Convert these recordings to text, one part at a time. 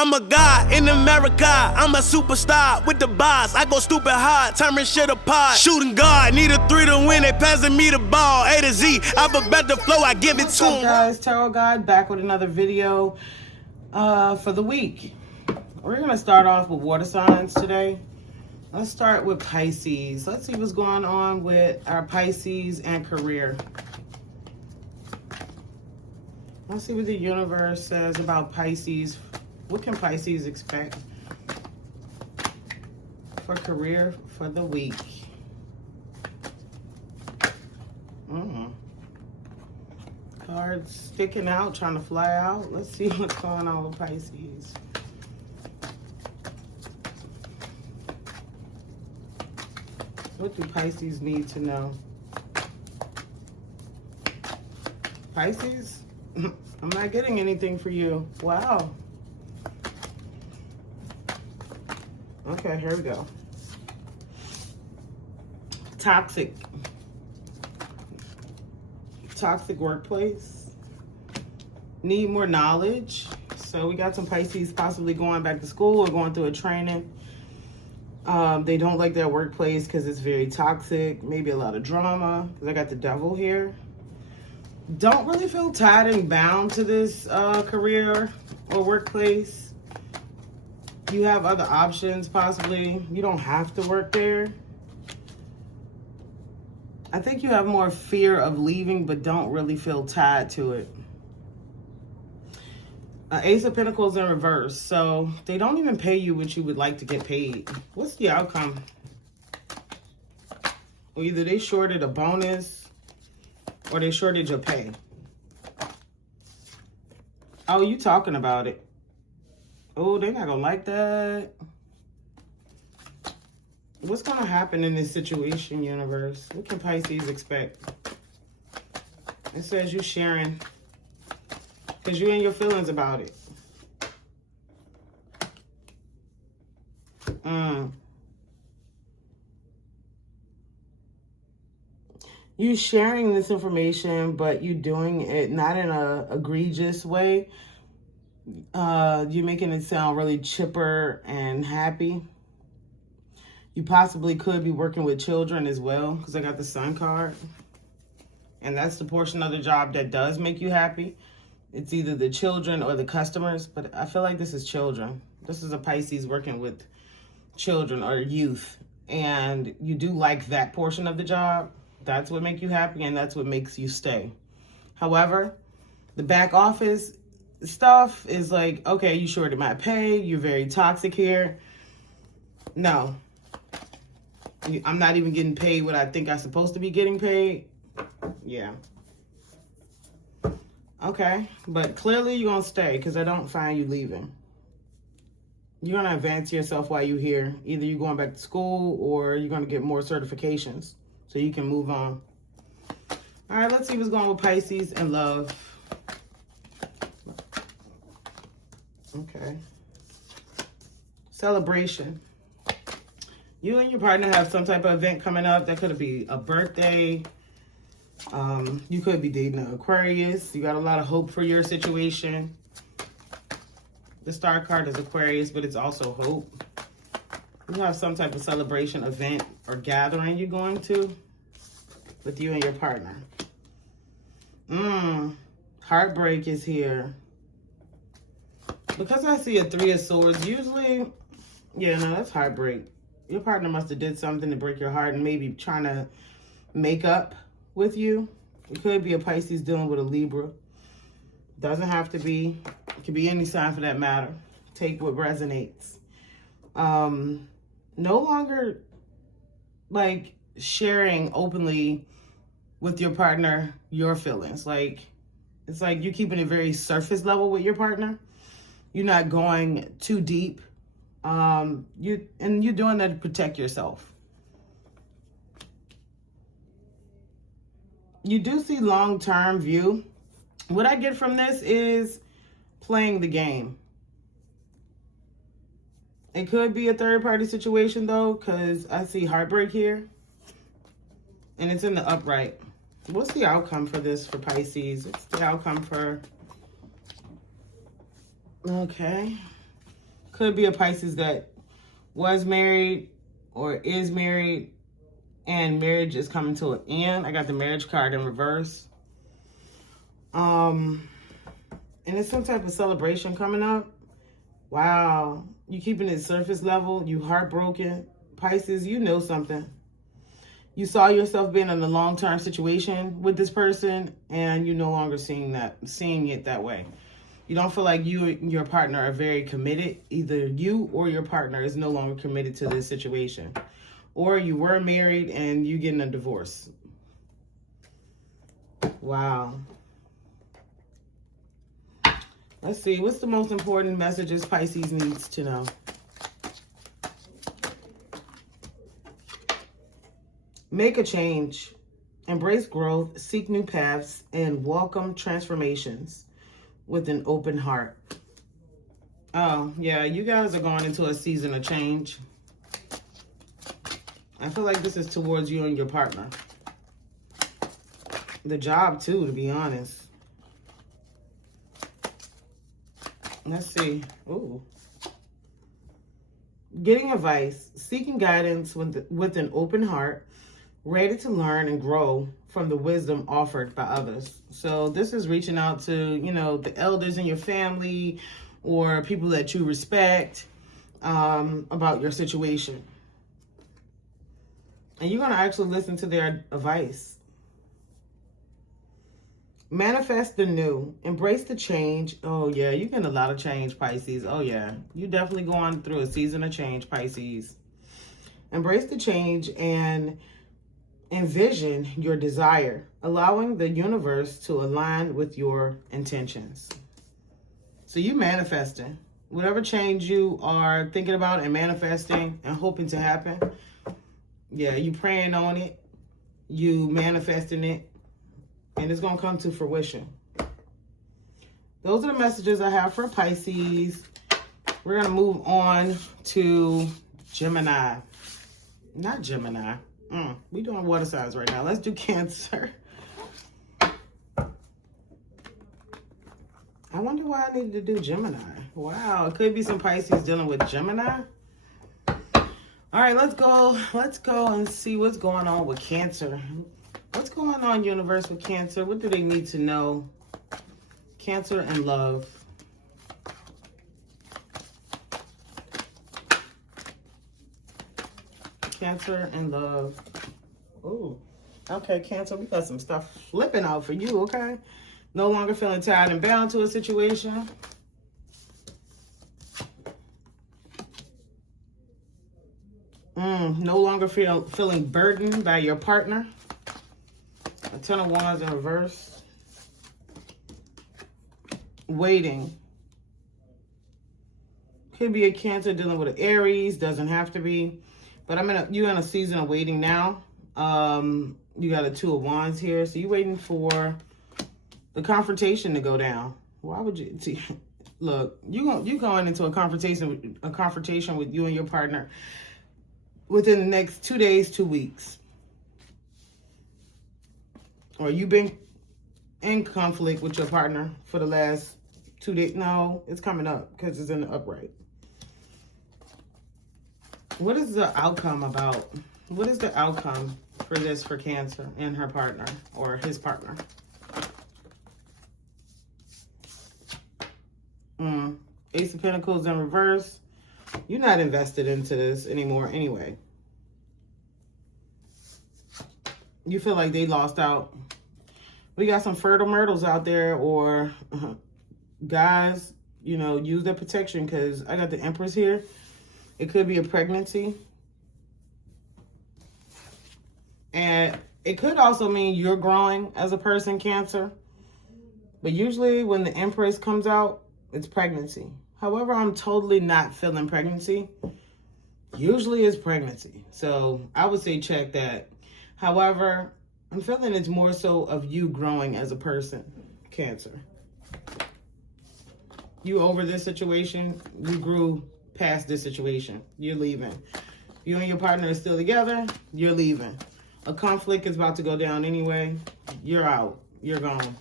I'm a god in America. I'm a superstar with the boss. I go stupid hard, tearing shit apart. Shooting guard, need a 3 to win. They passing me the ball. A to Z, I've a better flow. I give it to them. Guys, Tarot God back with another video for the week. We're gonna start off with water signs today. Let's start with Pisces. Let's see what's going on with our Pisces and career. Let's see what the universe says about Pisces. What can Pisces expect for career for the week? Cards sticking out, trying to fly out. Let's see what's going on with Pisces. What do Pisces need to know? Pisces? I'm not getting anything for you. Wow. Okay, here we go. Toxic workplace. Need more knowledge. So we got some Pisces possibly going back to school or going through a training. They don't like their workplace because it's very toxic. Maybe a lot of drama. Because I got the devil here. Don't really feel tied and bound to this career or workplace. You have other options possibly. You don't have to work there. I think you have more fear of leaving, but don't really feel tied to it. Ace of Pentacles in reverse. So they don't even pay you what you would like to get paid. What's the outcome? Well, either they shorted a bonus or they shorted your pay. Oh, you talking about it. Oh, they're not gonna like that. What's gonna happen in this situation, universe? What can Pisces expect? It says you sharing. Because you in your feelings about it. You sharing this information, but you doing it not in a egregious way. You're making it sound really chipper and happy. You possibly could be working with children as well, because I got the Sun card. And that's the portion of the job that does make you happy. It's either the children or the customers, but I feel like this is children. This is a Pisces working with children or youth. And you do like that portion of the job. That's what makes you happy, and that's what makes you stay. However, the back office stuff is like, okay, you shorted my pay. You're very toxic here. No. I'm not even getting paid what I think I'm supposed to be getting paid. Yeah. Okay, but clearly you're going to stay because I don't find you leaving. You're going to advance yourself while you're here. Either you're going back to school or you're going to get more certifications so you can move on. All right, let's see what's going on with Pisces and love. Okay. Celebration. You and your partner have some type of event coming up. That could be a birthday. You could be dating an Aquarius. You got a lot of hope for your situation. The star card is Aquarius, but it's also hope. You have some type of celebration, event, or gathering you're going to with you and your partner. Heartbreak is here. Because I see a 3 of Swords, usually, yeah, no, that's heartbreak. Your partner must have did something to break your heart and maybe trying to make up with you. It could be a Pisces dealing with a Libra. Doesn't have to be. It could be any sign for that matter. Take what resonates. No longer like sharing openly with your partner your feelings. Like, it's like you're keeping it very surface level with your partner. You're not going too deep. You're doing that to protect yourself. You do see long-term view. What I get from this is playing the game. It could be a third-party situation, though, because I see heartbreak here. And it's in the upright. What's the outcome for this for Pisces? What's the outcome for... Okay. Could be a Pisces that was married or is married, and marriage is coming to an end. I got the marriage card in reverse. And it's some type of celebration coming up. Wow. You keeping it surface level. You heartbroken. Pisces, you know something. You saw yourself being in a long-term situation with this person, and you're no longer seeing it that way. You don't feel like you and your partner are very committed. Either you or your partner is no longer committed to this situation. Or you were married and you're getting a divorce. Wow. Let's see. What's the most important messages Pisces needs to know? Make a change. Embrace growth. Seek new paths. And welcome transformations with an open heart. Oh, yeah. You guys are going into a season of change. I feel like this is towards you and your partner. The job, too, to be honest. Let's see. Ooh. Getting advice. Seeking guidance with an open heart. Ready to learn and grow from the wisdom offered by others. So this is reaching out to, the elders in your family or people that you respect about your situation. And you're going to actually listen to their advice. Manifest the new. Embrace the change. Oh, yeah. You're getting a lot of change, Pisces. Oh, yeah. You're definitely going through a season of change, Pisces. Embrace the change and envision your desire, allowing the universe to align with your intentions. So you manifesting. Whatever change you are thinking about and manifesting and hoping to happen, yeah, you praying on it, you manifesting it, and it's going to come to fruition. Those are the messages I have for Pisces. We're going to move on to Gemini. Not Gemini. We doing water signs right now. Let's do Cancer. I wonder why I needed to do Gemini. Wow, it could be some Pisces dealing with Gemini. All right, let's go. Let's go and see what's going on with Cancer. What's going on, universe, with Cancer? What do they need to know? Cancer and love. Cancer and love. Oh, okay, Cancer, we got some stuff flipping out for you, okay? No longer feeling tied and bound to a situation. No longer feeling burdened by your partner. A Ten of Wands in reverse. Waiting. Could be a Cancer dealing with an Aries. Doesn't have to be. But you're in a season of waiting now. You got a Two of Wands here. So you're waiting for the confrontation to go down. Why would you... See, look, you going into a confrontation with you and your partner within the next 2 days, 2 weeks. Or you've been in conflict with your partner for the last 2 days. No, it's coming up because it's in the upright. What is the outcome about? What is the outcome for this for Cancer and her partner or his partner? Ace of Pentacles in reverse. You're not invested into this anymore anyway. You feel like they lost out. We got some fertile myrtles out there, or guys, use their protection, because I got the Empress here. It could be a pregnancy. And it could also mean you're growing as a person, Cancer. But usually when the Empress comes out, it's pregnancy. However, I'm totally not feeling pregnancy. Usually it's pregnancy. So I would say check that. However, I'm feeling it's more so of you growing as a person, Cancer. You over this situation. You grew past this situation. You're leaving. You and your partner are still together. You're leaving. A conflict is about to go down anyway. You're out. You're gone.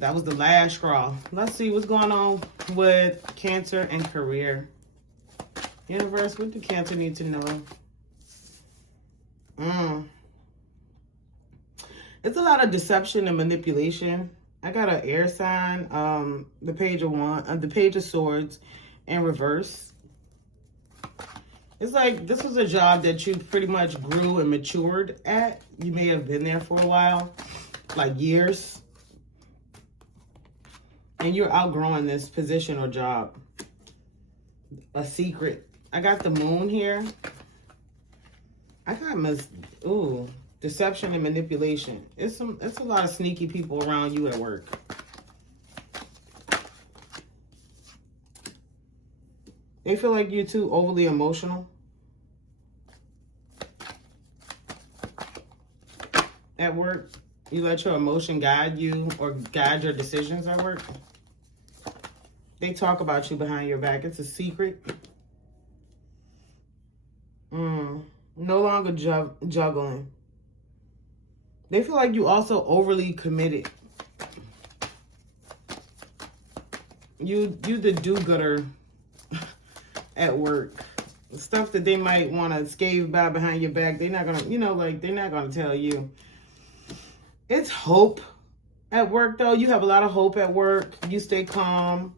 That was the last straw. Let's see what's going on with Cancer and career. Universe, what do Cancer need to know? It's a lot of deception and manipulation. I got an air sign, the Page of Swords in reverse. It's like this was a job that you pretty much grew and matured at. You may have been there for a while, like years. And you're outgrowing this position or job. A secret. I got the Moon here. I got deception and manipulation. It's a lot of sneaky people around you at work. They feel like you're too overly emotional at work. You let your emotion guide you or guide your decisions at work. They talk about you behind your back. It's a secret. No longer juggling. They feel like you also overly committed. You the do-gooder at work. The stuff that they might want to scave by behind your back, they're not gonna, they're not gonna tell you. It's hope at work, though. You have a lot of hope at work. You stay calm,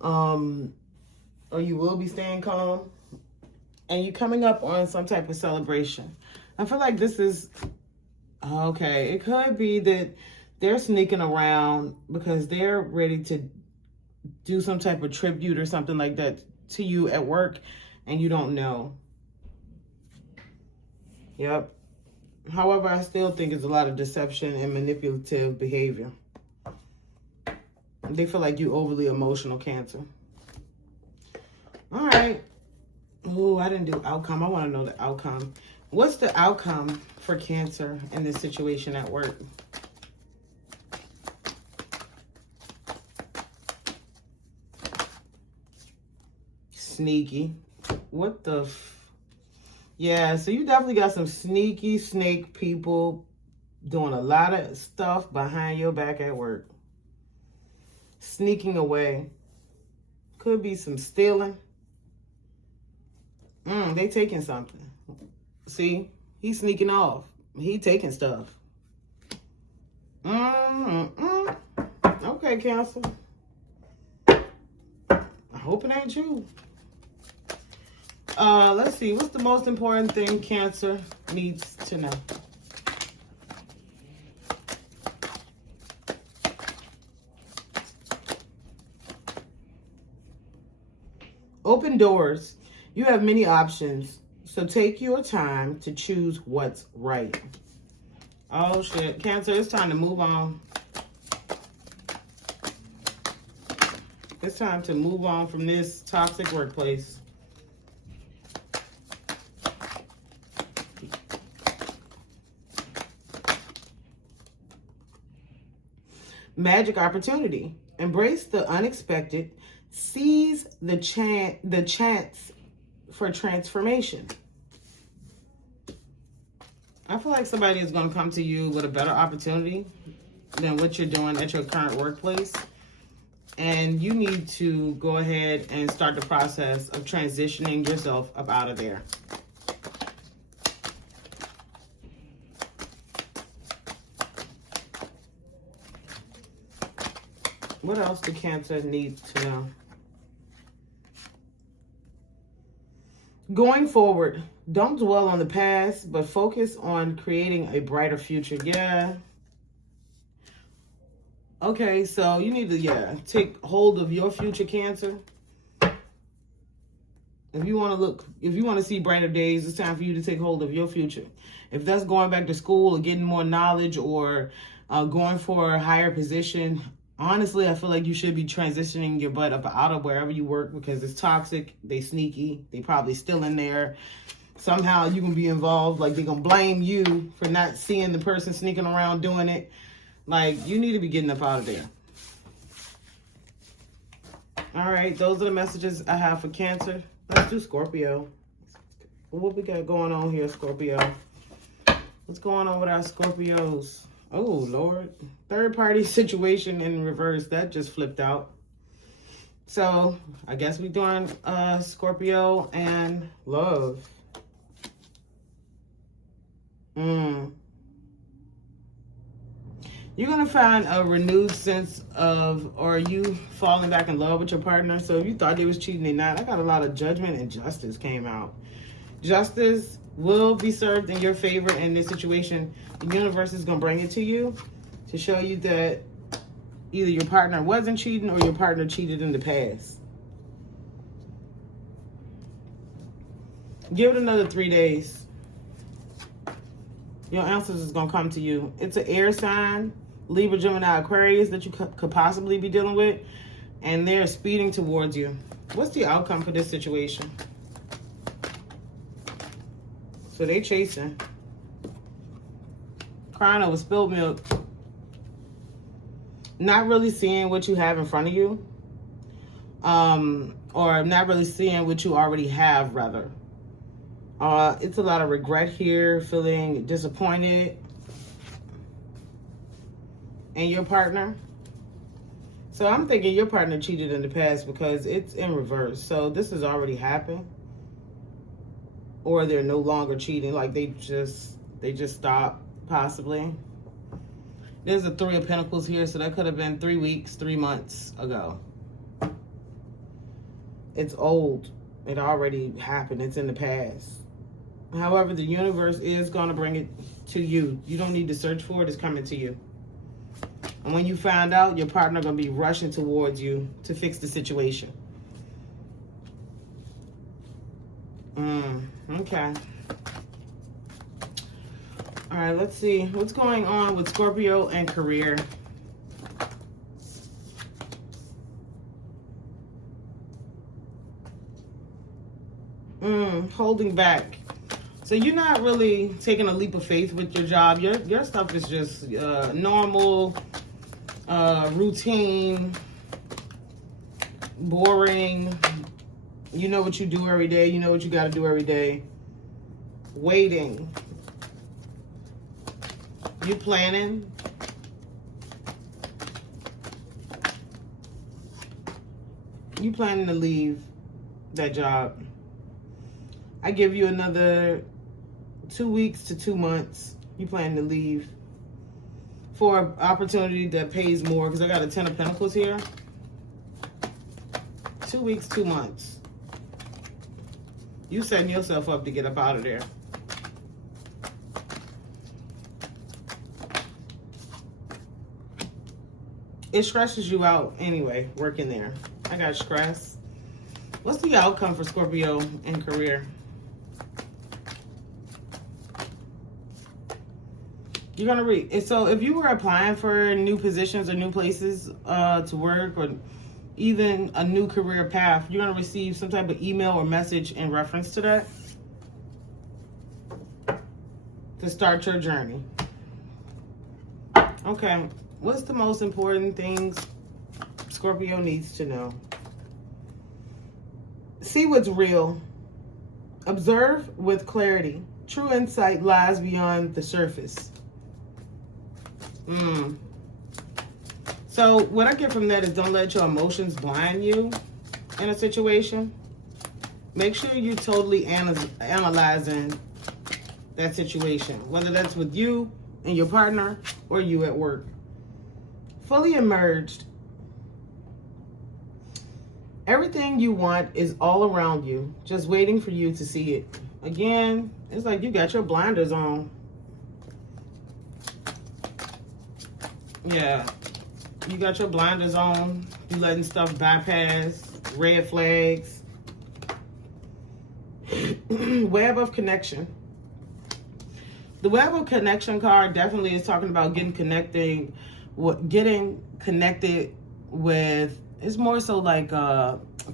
or you will be staying calm, and you're coming up on some type of celebration. I feel like this is okay. It could be that they're sneaking around because they're ready to do some type of tribute or something like that to you at work, and you don't know. Yep. However, I still think it's a lot of deception and manipulative behavior. They feel like you overly emotional, Cancer. All right. Oh, I didn't do outcome. I want to know the outcome. What's the outcome for Cancer in this situation at work? Sneaky. What the yeah, so you definitely got some sneaky snake people doing a lot of stuff behind your back at work. Sneaking away. Could be some stealing. They taking something. See? He's sneaking off. He taking stuff. Okay, Cancer. I hope it ain't you. Let's see. What's the most important thing Cancer needs to know? Open doors. You have many options, so take your time to choose what's right. Oh, shit. Cancer, it's time to move on. It's time to move on from this toxic workplace. Magic opportunity. Embrace the unexpected. Seize the chance for transformation. I feel like somebody is going to come to you with a better opportunity than what you're doing at your current workplace. And you need to go ahead and start the process of transitioning yourself up out of there. What else do Cancer need to know? Going forward, don't dwell on the past, but focus on creating a brighter future. Yeah. Okay, so you need to, take hold of your future, Cancer. If you want to see brighter days, it's time for you to take hold of your future. If that's going back to school or getting more knowledge or going for a higher position, honestly, I feel like you should be transitioning your butt up out of wherever you work because it's toxic. They sneaky. They probably still in there. Somehow you can be involved. Like, they're going to blame you for not seeing the person sneaking around doing it. Like, you need to be getting up out of there. All right, those are the messages I have for Cancer. Let's do Scorpio. What we got going on here, Scorpio? What's going on with our Scorpios? Oh, Lord. Third party situation in reverse. That just flipped out. So, I guess we're doing Scorpio and love. You're going to find a renewed sense of, or you falling back in love with your partner. So if you thought they was cheating, they not. I got a lot of judgment and justice came out. Justice will be served in your favor in this situation. The universe is going to bring it to you to show you that either your partner wasn't cheating or your partner cheated in the past. Give it another 3 days. Your answers is going to come to you. It's an air sign, Libra, Gemini, Aquarius that you could possibly be dealing with. And they're speeding towards you. What's the outcome for this situation? So they chasing. Crying over spilled milk. Not really seeing what you have in front of you. Or not really seeing what you already have, rather. It's a lot of regret here, feeling disappointed in your partner. So I'm thinking your partner cheated in the past because it's in reverse. So this has already happened. Or they're no longer cheating, like they just stopped, possibly. There's a 3 of Pentacles here, so that could have been 3 weeks, 3 months ago. It's old. It already happened. It's in the past. However, the universe is going to bring it to you. You don't need to search for it. It's coming to you. And when you find out, your partner going to be rushing towards you to fix the situation. Okay. All right, let's see. What's going on with Scorpio and career? Holding back. So you're not really taking a leap of faith with your job. Your stuff is just normal, routine, boring. You know what you do every day. You know what you got to do every day. Waiting. You planning. You planning to leave that job. I give you another 2 weeks to 2 months. You plan to leave for an opportunity that pays more, because I got a 10 of Pentacles here. 2 weeks, 2 months. You setting yourself up to get up out of there. It stresses you out anyway, working there. I got stress. What's the outcome for Scorpio in career? You're going to read. So if you were applying for new positions or new places to work, or even a new career path, you're going to receive some type of email or message in reference to that to start your journey. Okay. What's the most important things Scorpio needs to know? See what's real. Observe with clarity. True insight lies beyond the surface. So what I get from that is, don't let your emotions blind you in a situation. Make sure you're totally analyzing that situation, whether that's with you and your partner or you at work. Fully immersed. Everything you want is all around you, just waiting for you to see it. Again, it's like you got your blinders on. Yeah, you got your blinders on. You letting stuff bypass, red flags. Web of connection. The web of connection card definitely is talking about getting connected with, it's more so like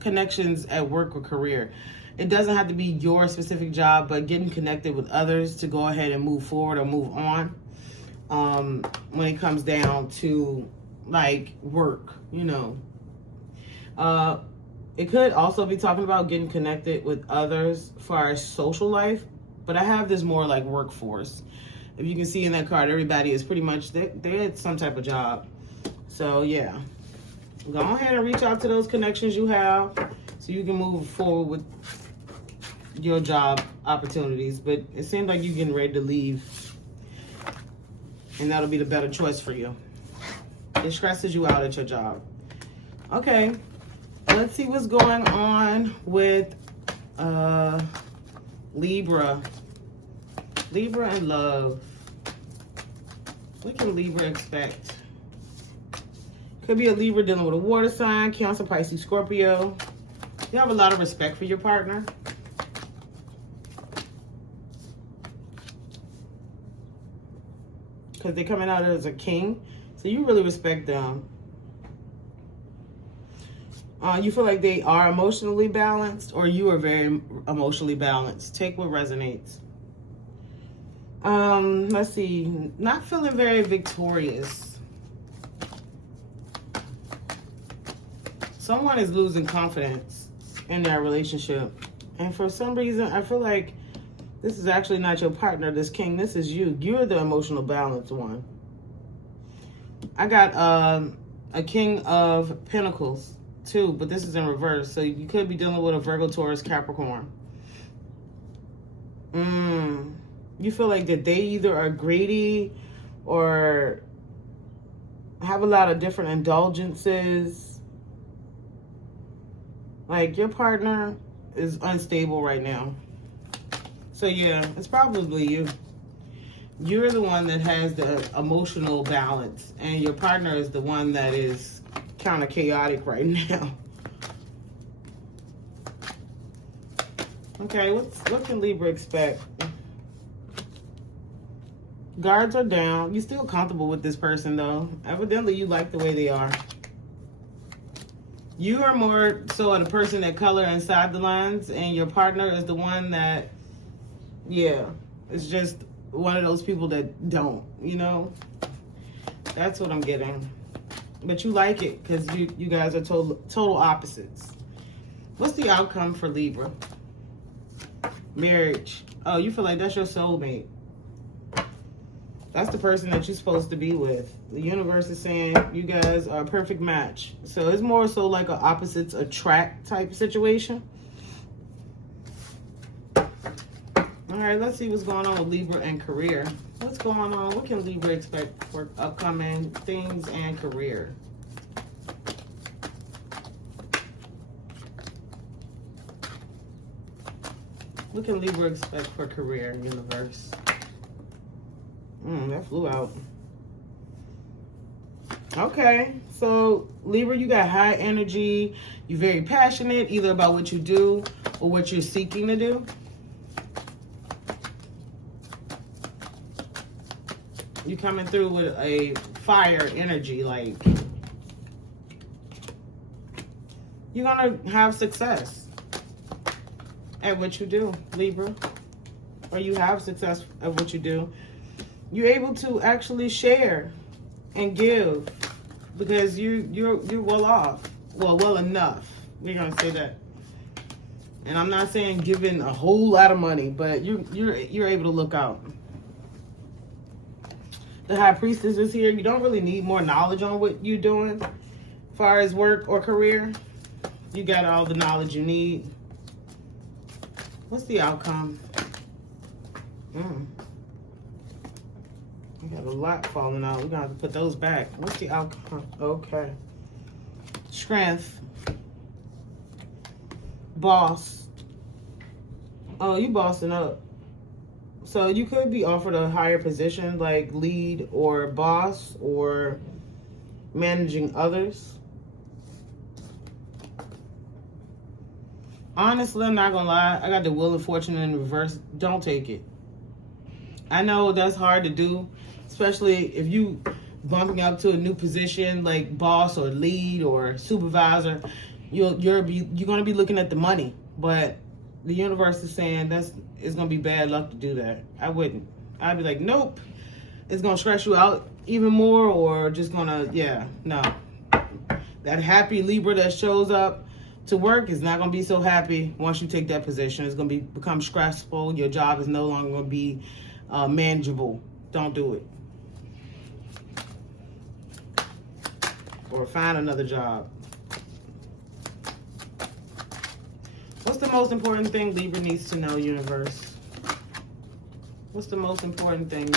connections at work or career. It doesn't have to be your specific job, but getting connected with others to go ahead and move forward or move on. When it comes down to like work, you know. It could also be talking about getting connected with others for our social life, but I have this more like workforce. If you can see in that card, everybody is pretty much, they're at some type of job. So yeah, go ahead and reach out to those connections you have so you can move forward with your job opportunities. But it seems like you're getting ready to leave, and that'll be the better choice for you. It stresses you out at your job. Okay, let's see what's going on with Libra. Libra and love. What can Libra expect? Could be a Libra dealing with a water sign, Cancer, Pisces, Scorpio. You have a lot of respect for your partner. Because they're coming out as a king. So you really respect them. You feel like they are emotionally balanced, or you are very emotionally balanced. Take what resonates. Let's see. Not feeling very victorious. Someone is losing confidence in their relationship. And for some reason, I feel like this is actually not your partner, this king. This is you. You're the emotional balanced one. I got a King of Pentacles too, but this is in reverse. So you could be dealing with a Virgo, Taurus, Capricorn. You feel like that they either are greedy or have a lot of different indulgences. Like your partner is unstable right now. So yeah, it's probably you. You're the one that has the emotional balance, and your partner is the one that is kind of chaotic right now. Okay, what can Libra expect? Guards are down. You're still comfortable with this person though. Evidently you like the way they are. You are more so the person that color inside the lines, and your partner is the one that, yeah, it's just one of those people that don't, you know? That's what I'm getting. But you like it because you guys are total opposites. What's the outcome for Libra? Marriage. Oh, you feel like that's your soulmate. That's the person that you're supposed to be with. The universe is saying you guys are a perfect match. So it's more so like an opposites attract type situation. All right, let's see what's going on with Libra and career. What's going on? What can Libra expect for upcoming things and career? What can Libra expect for career, universe? That flew out. Okay, so Libra, you got high energy. You're very passionate, either about what you do or what you're seeking to do. You're coming through with a fire energy, like you're gonna have success at what you do, Libra, or you have success at what you do. You're able to actually share and give because you're well off, well enough. We're gonna say that. And I'm not saying giving a whole lot of money, but you're able to look out. The High Priestess is here. You don't really need more knowledge on what you're doing as far as work or career. You got all the knowledge you need. What's the outcome? We got a lot falling out. We're gonna have to put those back. What's the outcome? Okay. Strength. Boss. Oh, you bossing up. So you could be offered a higher position like lead or boss or managing others. Honestly, I'm not gonna lie. I got the Wheel of Fortune in reverse. Don't take it. I know that's hard to do, especially if you bumping up to a new position like boss or lead or supervisor. You're gonna be looking at the money, but the universe is saying it's gonna be bad luck to do that. I wouldn't. I'd be like, nope. It's gonna stress you out even more, or just gonna, yeah, no. That happy Libra that shows up to work is not gonna be so happy once you take that position. It's gonna become stressful. Your job is no longer gonna be manageable. don't do it. Or find another job. What's the most important thing Libra needs to know, universe? What's the most important thing?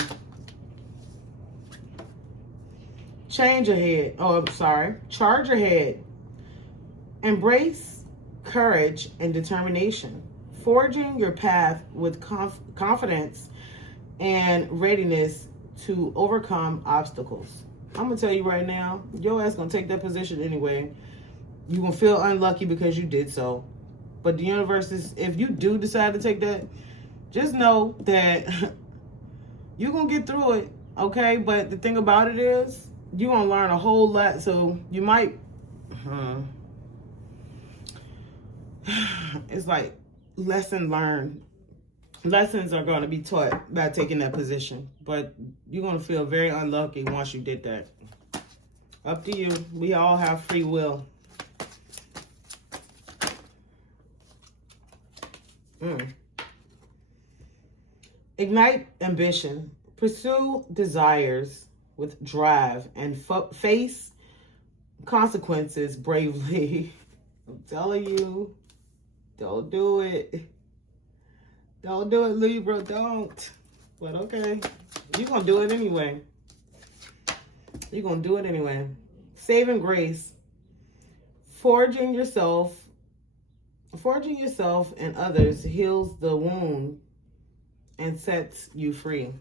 Change ahead. Oh, I'm sorry. Charge ahead. Embrace courage and determination. Forging your path with confidence and readiness to overcome obstacles. I'm going to tell you right now, your ass going to take that position anyway. You're going to feel unlucky because you did so. But the universe is, if you do decide to take that, just know that you're going to get through it, okay? But the thing about it is, you're going to learn a whole lot. So you might, it's like lesson learned. Lessons are going to be taught by taking that position. But you're going to feel very unlucky once you did that. Up to you. We all have free will. Ignite ambition. Pursue desires with drive and face consequences bravely. I'm telling you, don't do it. Don't do it, Libra. Don't. But okay, you're going to do it anyway. You're going to do it anyway. Saving grace. Forging yourself and others heals the wound and sets you free.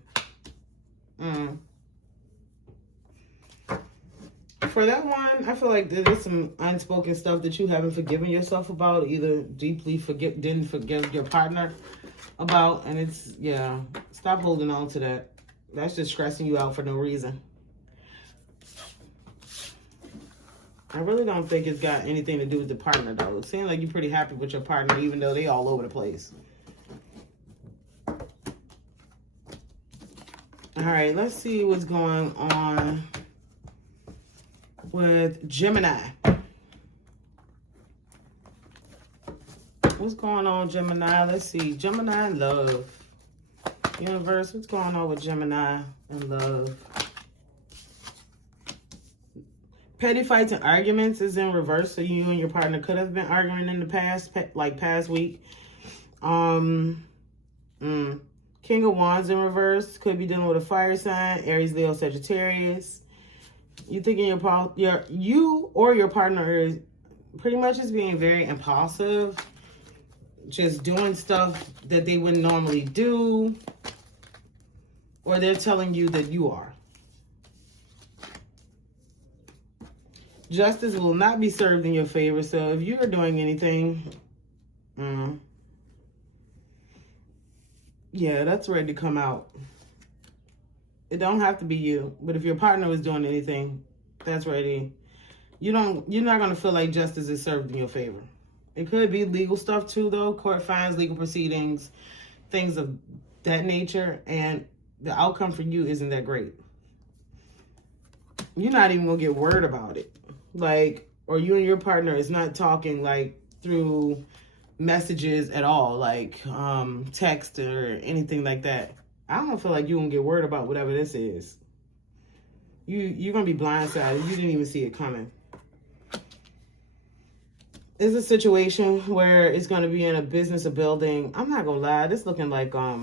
For that one, I feel like there's some unspoken stuff that you haven't forgiven yourself about, either deeply didn't forgive your partner about, and it's, yeah, stop holding on to that. That's just stressing you out for no reason. I really don't think it's got anything to do with the partner, though. It seems like you're pretty happy with your partner, even though they all over the place. All right, let's see what's going on with Gemini. What's going on, Gemini? Let's see. Gemini and love. Universe, what's going on with Gemini and love? Petty fights and arguments is in reverse, so you and your partner could have been arguing in the past, like past week. King of Wands in reverse, could be dealing with a fire sign, Aries, Leo, Sagittarius. You thinking you or your partner is pretty much just being very impulsive, just doing stuff that they wouldn't normally do, or they're telling you that you are. Justice will not be served in your favor. So if you're doing anything, yeah, that's ready to come out. It don't have to be you, but if your partner is doing anything, that's ready. You're not gonna feel like justice is served in your favor. It could be legal stuff too, though. Court fines, legal proceedings, things of that nature, and the outcome for you isn't that great. You're not even gonna get word about it. Like, or you and your partner is not talking like through messages at all, like text or anything like that. I don't feel like you're gonna get word about whatever this is. You're gonna be blindsided. You didn't even see it coming. It's a situation where it's gonna be in a business or building. I'm not gonna lie, this looking like a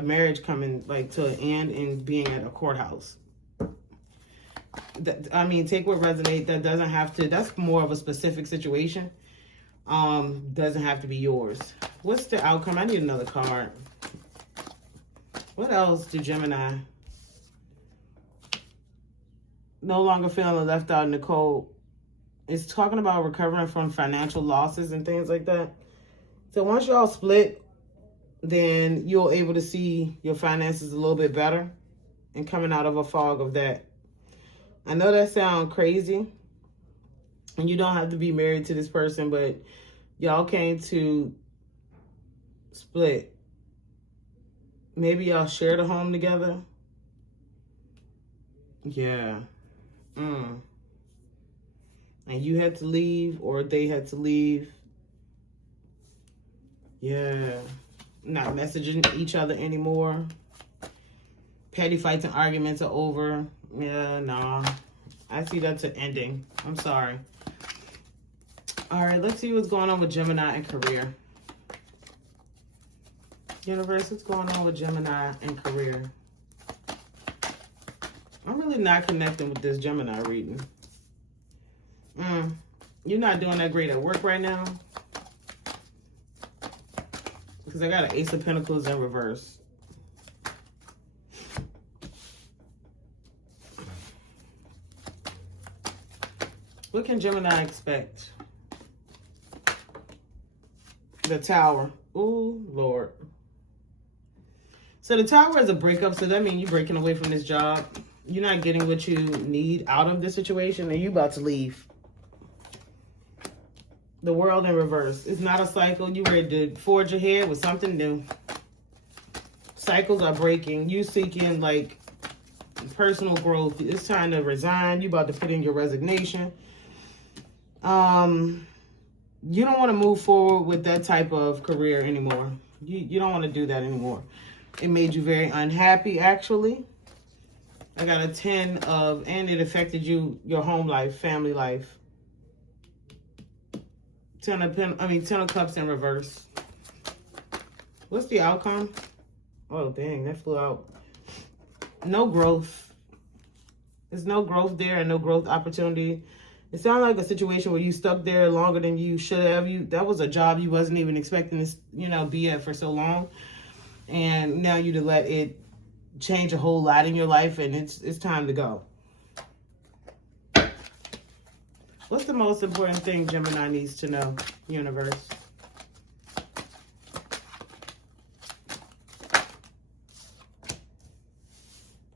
marriage coming like to an end and being at a courthouse. I mean, take what resonates. That doesn't have to, that's more of a specific situation. Doesn't have to be yours. What's the outcome? I need another card. What else do Gemini? No longer feeling left out in the cold. It's talking about recovering from financial losses and things like that. So once y'all split, then you're able to see your finances a little bit better and coming out of a fog of that. I know that sounds crazy, and you don't have to be married to this person, but y'all came to split. Maybe y'all shared a home together. Yeah. And you had to leave, or they had to leave. Yeah. Not messaging each other anymore. Petty fights and arguments are over. Yeah, nah. I see that's an ending. I'm sorry. All right, let's see what's going on with Gemini and career. Universe, what's going on with Gemini and career? I'm really not connecting with this Gemini reading. You're not doing that great at work right now. Because I got an Ace of Pentacles in reverse. What can Gemini expect? The Tower. Ooh, Lord. So the Tower is a breakup, so that means you're breaking away from this job. You're not getting what you need out of this situation, and you're about to leave. The World in reverse. It's not a cycle. You ready to forge ahead with something new. Cycles are breaking. You seeking, like, personal growth. It's time to resign. You about to put in your resignation. You don't want to move forward with that type of career anymore. You don't want to do that anymore. It made you very unhappy, actually. I got a 10 of, and it affected you, your home life, family life. 10 of Cups in reverse. What's the outcome? Oh, dang, that flew out. No growth. There's no growth there and no growth opportunity. It sounds like a situation where you stuck there longer than you should have. That was a job you wasn't even expecting to, be at for so long. And now you to let it change a whole lot in your life, and it's time to go. What's the most important thing Gemini needs to know, universe?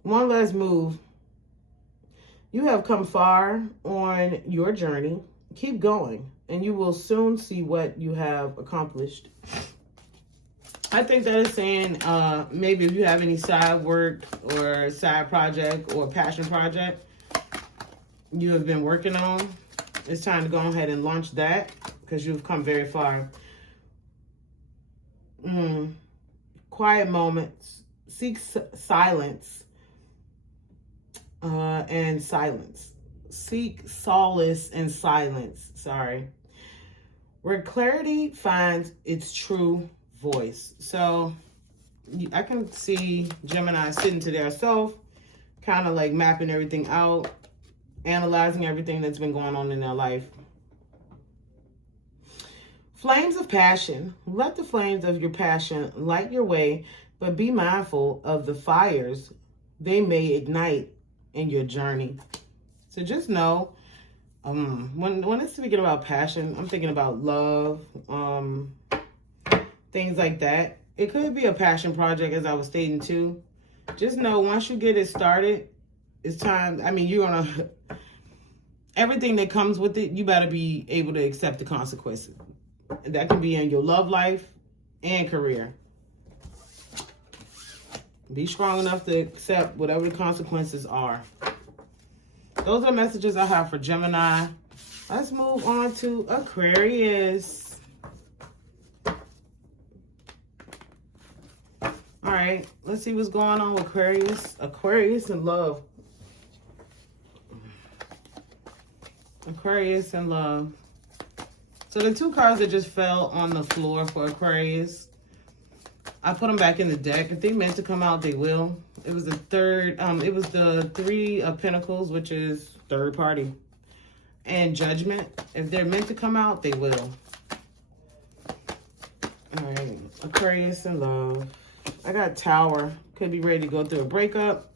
One last move. You have come far on your journey. Keep going, and you will soon see what you have accomplished. I think that is saying maybe if you have any side work or side project or passion project you have been working on, it's time to go ahead and launch that because you've come very far. Quiet moments. Seek silence and silence. Seek solace in silence. Sorry. Where clarity finds its true voice. So I can see Gemini sitting to their self, kind of like mapping everything out, analyzing everything that's been going on in their life. Flames of passion. Let the flames of your passion light your way, but be mindful of the fires they may ignite in your journey. So just know, when it's speaking about passion, I'm thinking about love, things like that. It could be a passion project, as I was stating too. Just know once you get it started, it's time. You're gonna, everything that comes with it, you better be able to accept the consequences. That can be in your love life and career. Be strong enough to accept whatever the consequences are. Those are messages I have for Gemini. Let's move on to Aquarius. All right, let's see what's going on with Aquarius. Aquarius and love. Aquarius and love. So the two cards that just fell on the floor for Aquarius, I put them back in the deck. If they meant to come out, they will. It was the third, it was the 3 of Pentacles, which is third party, and Judgment. If they're meant to come out, they will. All right, Aquarius and love. I got Tower. Could be ready to go through a breakup.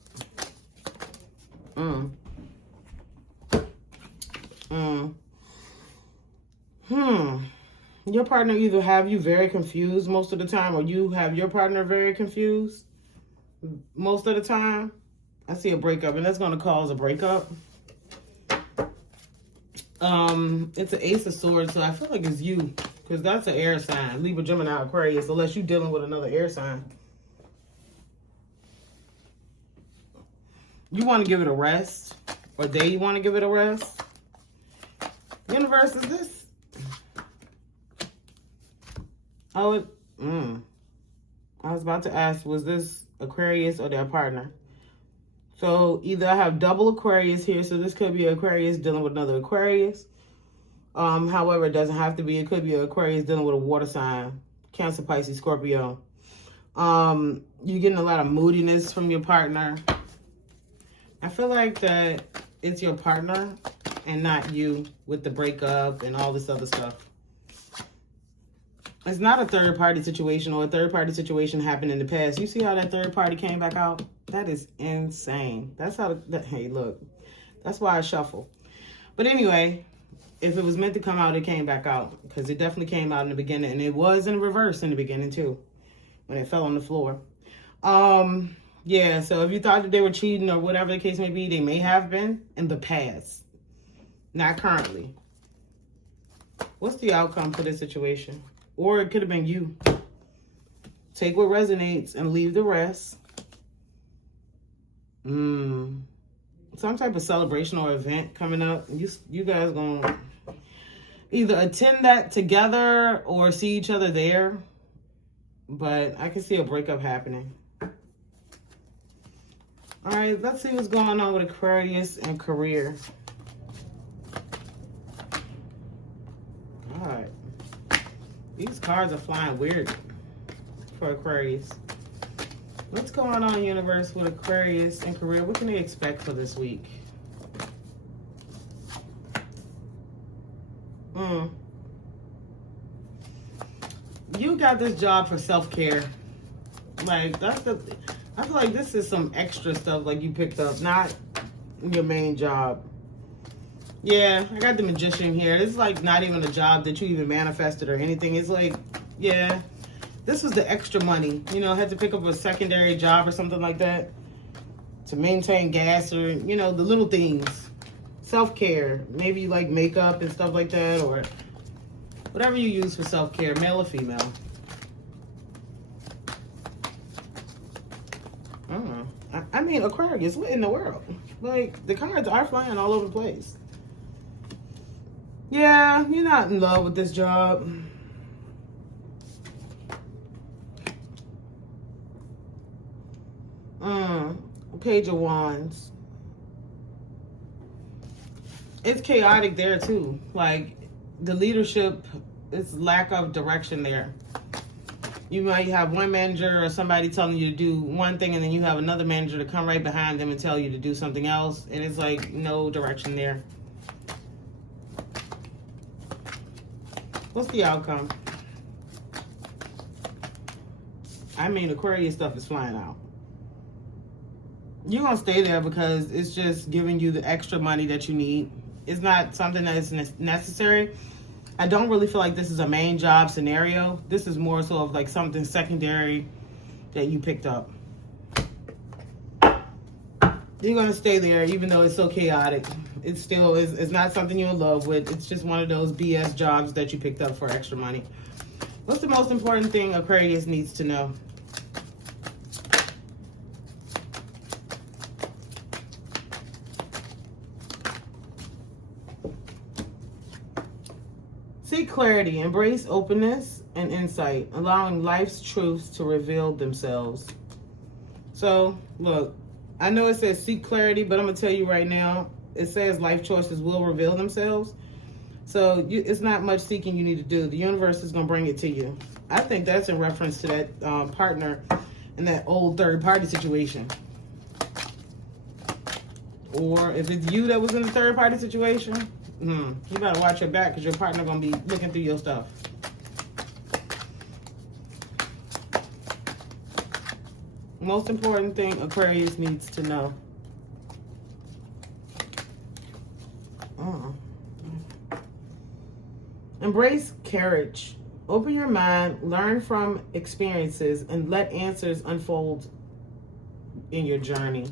Your partner either have you very confused most of the time, or you have your partner very confused most of the time. I see a breakup, and that's going to cause a breakup. It's an Ace of Swords, so I feel like it's you, because that's an air sign. Libra, Gemini, Aquarius, unless you're dealing with another air sign. You want to give it a rest, or they want to give it a rest. Universe, is this? Oh, I was about to ask, was this Aquarius or their partner? So either I have double Aquarius here, so this could be Aquarius dealing with another Aquarius. However, it doesn't have to be. It could be Aquarius dealing with a water sign, Cancer, Pisces, Scorpio. You're getting a lot of moodiness from your partner. I feel like that it's your partner and not you with the breakup and all this other stuff. It's not a third party situation, or a third party situation happened in the past. You see how that third party came back out? That is insane. That's how, hey, look, that's why I shuffle. But anyway, if it was meant to come out, it came back out, because it definitely came out in the beginning, and it was in reverse in the beginning too, when it fell on the floor. Yeah, so if you thought that they were cheating or whatever the case may be, they may have been in the past, not currently. What's the outcome for this situation? Or it could have been you. Take what resonates and leave the rest. Some type of celebration or event coming up. You guys gonna either attend that together or see each other there. But I can see a breakup happening. All right, let's see what's going on with Aquarius and career. God, these cards are flying weird for Aquarius. What's going on, universe, with Aquarius and career? What can they expect for this week? You got this job for self-care. Like, I feel like this is some extra stuff like you picked up, not your main job. Yeah, I got the Magician here. It's like not even a job that you even manifested or anything. It's like, yeah, this was the extra money. You know, had to pick up a secondary job or something like that to maintain gas, or, you know, the little things. Self-care, maybe like makeup and stuff like that, or whatever you use for self-care, male or female. I mean, Aquarius, what in the world? Like, the cards are flying all over the place. Yeah, you're not in love with this job. Page of Wands. It's chaotic there too. Like, the leadership, it's lack of direction there. You might have one manager or somebody telling you to do one thing, and then you have another manager to come right behind them and tell you to do something else. And it's like no direction there. What's the outcome? I mean, Aquarius stuff is flying out. You're going to stay there because it's just giving you the extra money that you need. It's not something that is necessary. I don't really feel like this is a main job scenario. This is more so of like something secondary that you picked up. You're going to stay there even though it's so chaotic. It still is, it's not something you're in love with. It's just one of those BS jobs that you picked up for extra money. What's the most important thing Aquarius needs to know? Seek clarity, embrace openness and insight, allowing life's truths to reveal themselves. So, look, I know it says seek clarity, but I'm going to tell you right now, it says life choices will reveal themselves. So, it's not much seeking you need to do. The universe is going to bring it to you. I think that's in reference to that partner in that old third-party situation. Or if it's you that was in the third-party situation, you better watch your back because your partner going to be looking through your stuff. Most important thing Aquarius needs to know. Embrace courage. Open your mind, learn from experiences, and let answers unfold in your journey.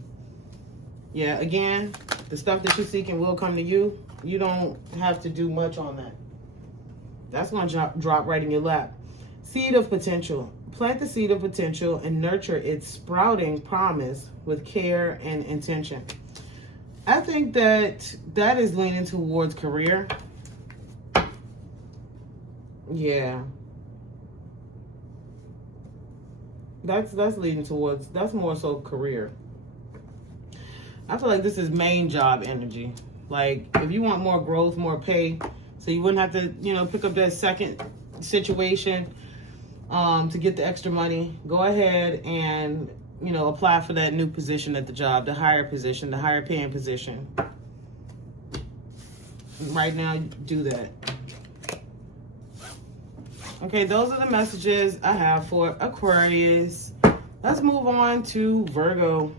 Yeah, again, the stuff that you're seeking will come to you. You don't have to do much on that. That's going to drop right in your lap. Seed of potential. Plant the seed of potential and nurture its sprouting promise with care and intention. I think that is leaning towards career. Yeah. That's leading towards, that's more so career. I feel like this is main job energy. Like, if you want more growth, more pay, so you wouldn't have to, you know, pick up that second situation to get the extra money, go ahead and, you know, apply for that new position at the job, the higher position, the higher paying position. Right now, do that. Okay, those are the messages I have for Aquarius. Let's move on to Virgo.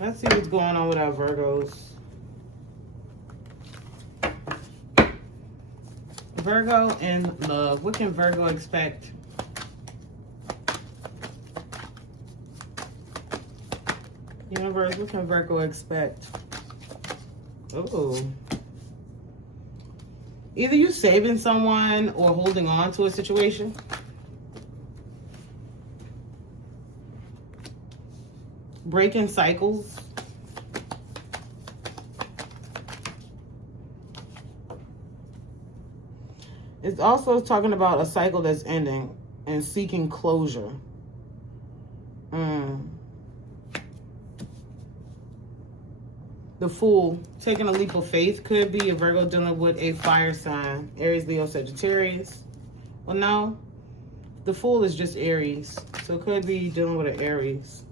Let's see what's going on with our Virgos. Virgo in love. What can Virgo expect? Universe, what can Virgo expect? Oh. Either you saving someone or holding on to a situation. Breaking cycles. It's also talking about a cycle that's ending and seeking closure. The Fool, taking a leap of faith, could be a Virgo dealing with a fire sign. Aries, Leo, Sagittarius. Well, no. The Fool is just Aries. So it could be dealing with an Aries.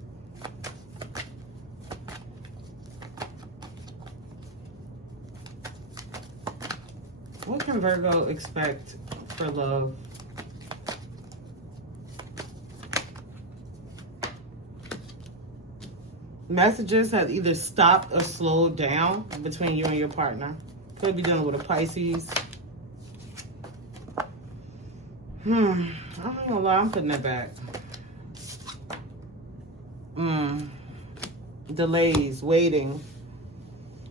What can Virgo expect for love? Messages have either stopped or slowed down between you and your partner. Could be dealing with a Pisces. I'm not gonna lie, I'm putting that back. Delays, waiting.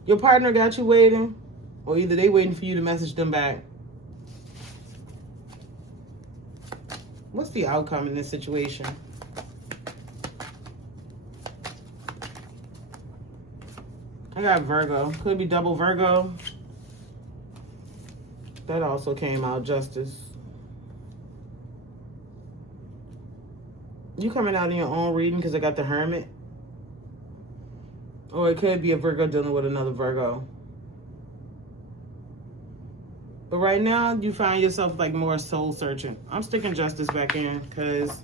Your partner got you waiting, or either they waiting for you to message them back. What's the outcome in this situation? I got Virgo. Could be double Virgo. That also came out, Justice. You coming out in your own reading because I got the Hermit. Or it could be a Virgo dealing with another Virgo. But right now, you find yourself like more soul searching. I'm sticking Justice back in because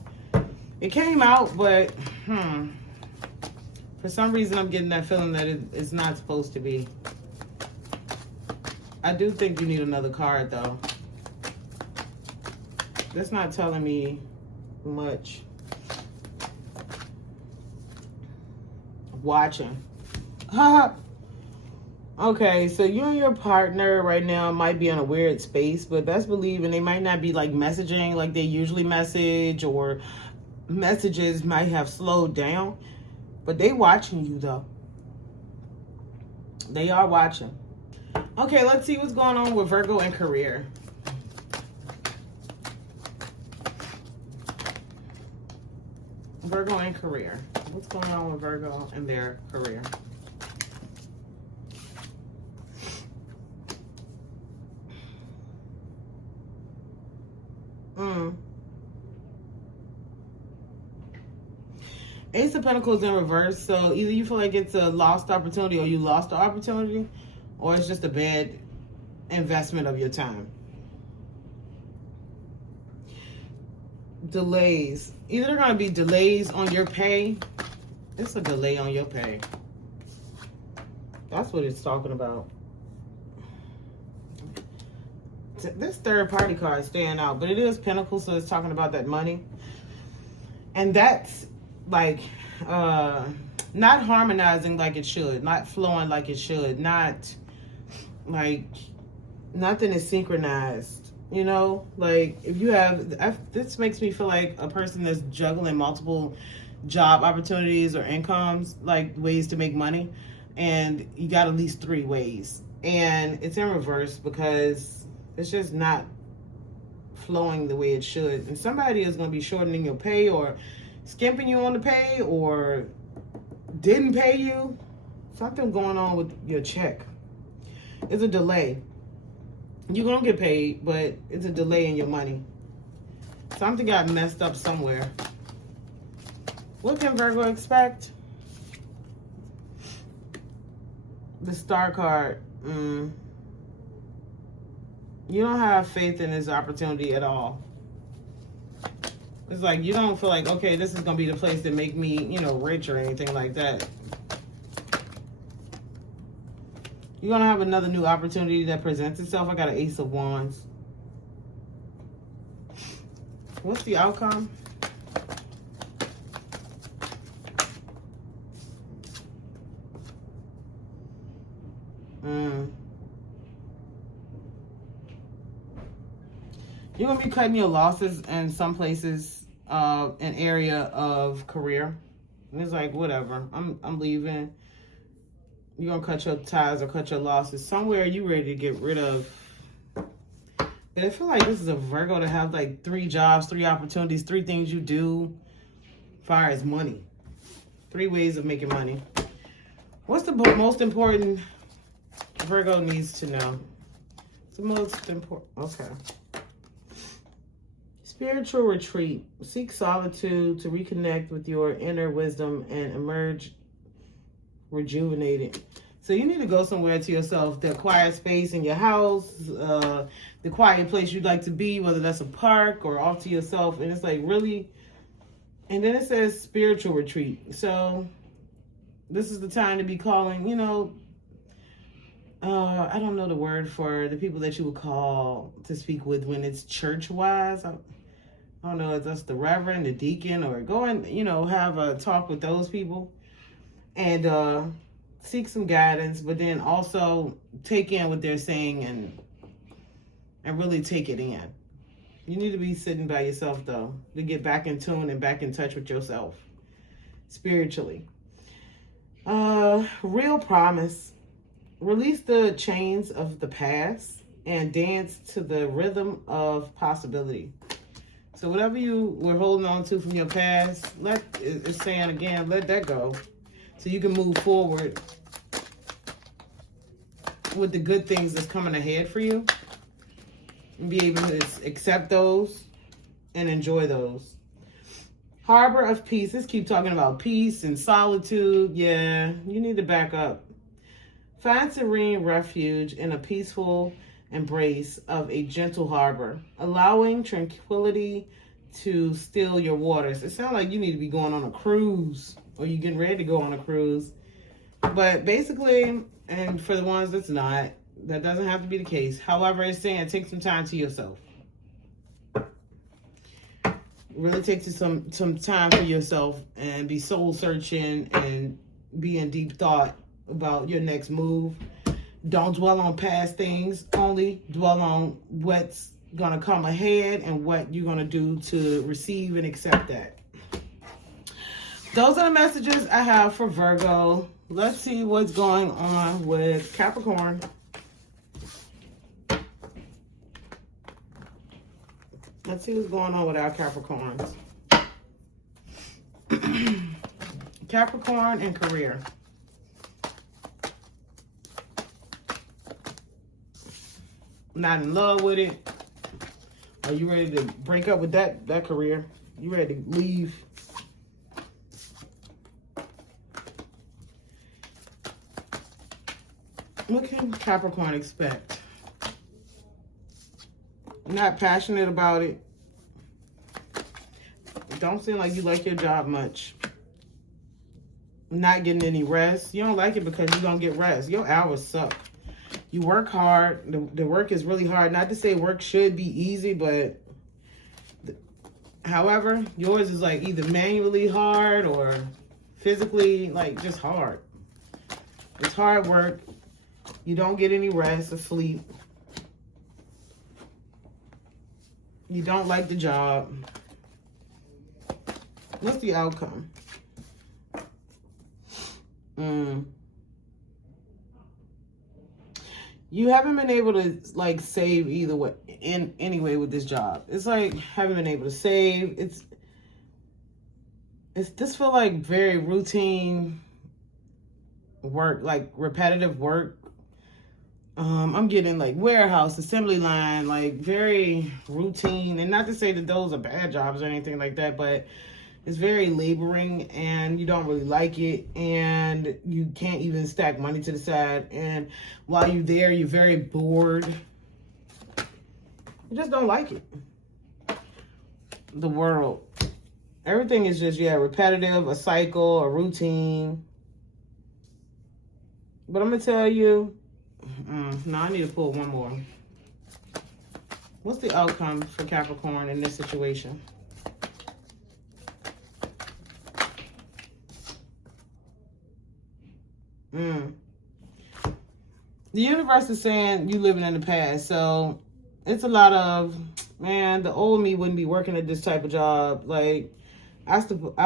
it came out, but for some reason, I'm getting that feeling that it's not supposed to be. I do think you need another card, though. That's not telling me much. Watching. Okay, so you and your partner right now might be in a weird space, but best believe, and they might not be like messaging like they usually message, or messages might have slowed down. But they watching you, though. They are watching. Okay, let's see what's going on with Virgo and career. Virgo and career. What's going on with Virgo and their career? Ace of Pentacles in reverse. So either you feel like it's a lost opportunity, or you lost the opportunity, or it's just a bad investment of your time. Delays. Either they're going to be delays on your pay. It's a delay on your pay. That's what it's talking about. This third party card is staying out, but it is Pentacles, so it's talking about that money. And that's like not harmonizing like it should, not flowing like it should, not like nothing is synchronized, you know. Like if you have this makes me feel like a person that's juggling multiple job opportunities or incomes, like ways to make money, and you got at least 3 ways, and it's in reverse because it's just not flowing the way it should. And somebody is going to be shortening your pay, or skimping you on the pay, or didn't pay you. Something going on with your check. It's a delay. You're going to get paid, but it's a delay in your money. Something got messed up somewhere. What can Virgo expect? The Star card. You don't have faith in this opportunity at all. It's like you don't feel like, okay, this is going to be the place that make me, you know, rich or anything like that. You're going to have another new opportunity that presents itself. I got an Ace of Wands. What's the outcome? You're going to be cutting your losses in some places, an area of career. And it's like, whatever, I'm leaving. You're going to cut your ties or cut your losses. Somewhere you ready to get rid of. But I feel like this is a Virgo to have like 3 jobs, 3 opportunities, 3 things you do as far as money. 3 ways of making money. What's the most important Virgo needs to know? It's the most important. Okay. Spiritual retreat. Seek solitude to reconnect with your inner wisdom and emerge rejuvenated. So you need to go somewhere to yourself, the quiet space in your house, the quiet place you'd like to be, whether that's a park or off to yourself. And it's like really, and then it says spiritual retreat. So this is the time to be calling, you know, I don't know the word for the people that you would call to speak with when it's church-wise. I don't know if that's the reverend, the deacon, or go and, you know, have a talk with those people and seek some guidance, but then also take in what they're saying and really take it in. You need to be sitting by yourself, though, to get back in tune and back in touch with yourself spiritually. Real promise. Release the chains of the past and dance to the rhythm of possibility. So whatever you were holding on to from your past, it's saying again, let that go. So you can move forward with the good things that's coming ahead for you. And be able to accept those and enjoy those. Harbor of peace. Let's keep talking about peace and solitude. Yeah, you need to back up. Find serene refuge in a peaceful embrace of a gentle harbor, allowing tranquility to still your waters. It sounds like you need to be going on a cruise, or you're getting ready to go on a cruise. But basically, and for the ones that's not, that doesn't have to be the case. However, it's saying take some time to yourself. Really take some time for yourself and be soul searching and be in deep thought about your next move. Don't dwell on past things. Only dwell on what's going to come ahead and what you're going to do to receive and accept that. Those are the messages I have for Virgo. Let's see what's going on with Capricorn. Let's see what's going on with our Capricorns. Capricorn and career. Not in love with it. Are you ready to break up with that career? You ready to leave? What can Capricorn expect? Not passionate about it. Don't seem like you like your job much. Not getting any rest. You don't like it because you don't get rest. Your hours suck. You work hard. The work is really hard. Not to say work should be easy, but however, yours is like either manually hard or physically like just hard. It's hard work. You don't get any rest or sleep. You don't like the job. What's the outcome? You haven't been able to like save either way in any way with this job. It's like haven't been able to save. It's this feel like very routine work, like repetitive work. I'm getting like warehouse, assembly line, like very routine. And not to say that those are bad jobs or anything like that, but It's very laboring and you don't really like it, and you can't even stack money to the side. And while you're there, you're very bored. You just don't like it. The world. Everything is just, repetitive, a cycle, a routine. But I'm going to tell you, no, I need to pull one more. What's the outcome for Capricorn in this situation? The universe is saying you living in the past. So it's a lot of, man, the old me wouldn't be working at this type of job. Like, I'm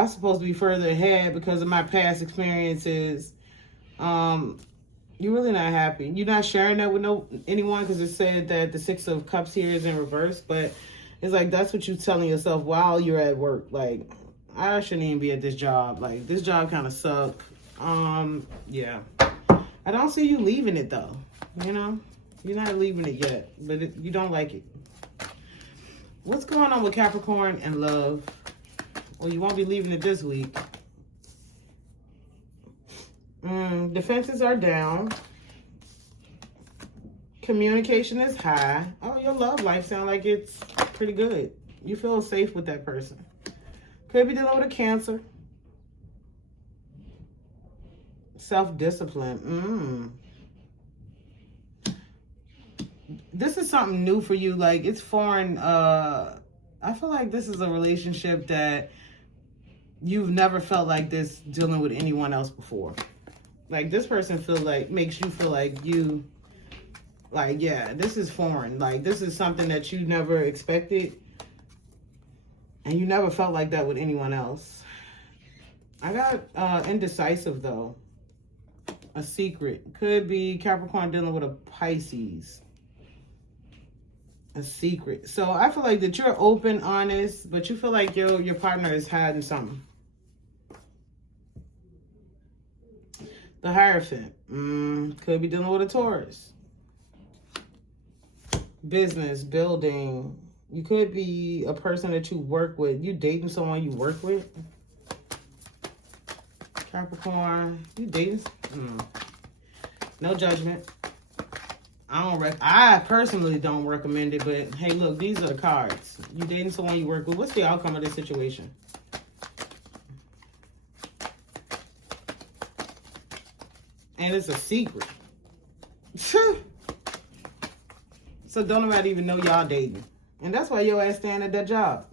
supposed to be further ahead because of my past experiences. You're really not happy. You're not sharing that with anyone because it said that the Six of Cups here is in reverse. But it's like, that's what you're telling yourself while you're at work. Like, I shouldn't even be at this job. Like, this job kind of sucks. Yeah. I don't see you leaving it, though. You know? You're not leaving it yet. But you don't like it. What's going on with Capricorn and love? Well, you won't be leaving it this week. Defenses are down. Communication is high. Oh, your love life sounds like it's pretty good. You feel safe with that person. Could be dealing with a Cancer. Self-discipline. This is something new for you. Like, it's foreign. I feel like this is a relationship that you've never felt like this dealing with anyone else before. Like, this person makes you feel like you, like, yeah, this is foreign. Like, this is something that you never expected. And you never felt like that with anyone else. I got indecisive, though. A secret. Could be Capricorn dealing with a Pisces. A secret. So I feel like that you're open, honest, but you feel like your partner is hiding something. The Hierophant. Could be dealing with a Taurus. Business, building. You could be a person that you work with. You dating someone you work with. Capricorn. You dating? No judgment. I personally don't recommend it, but hey, look, these are the cards. You dating someone you work with. What's the outcome of this situation? And it's a secret. So don't nobody even know y'all dating. And that's why your ass staying at that job.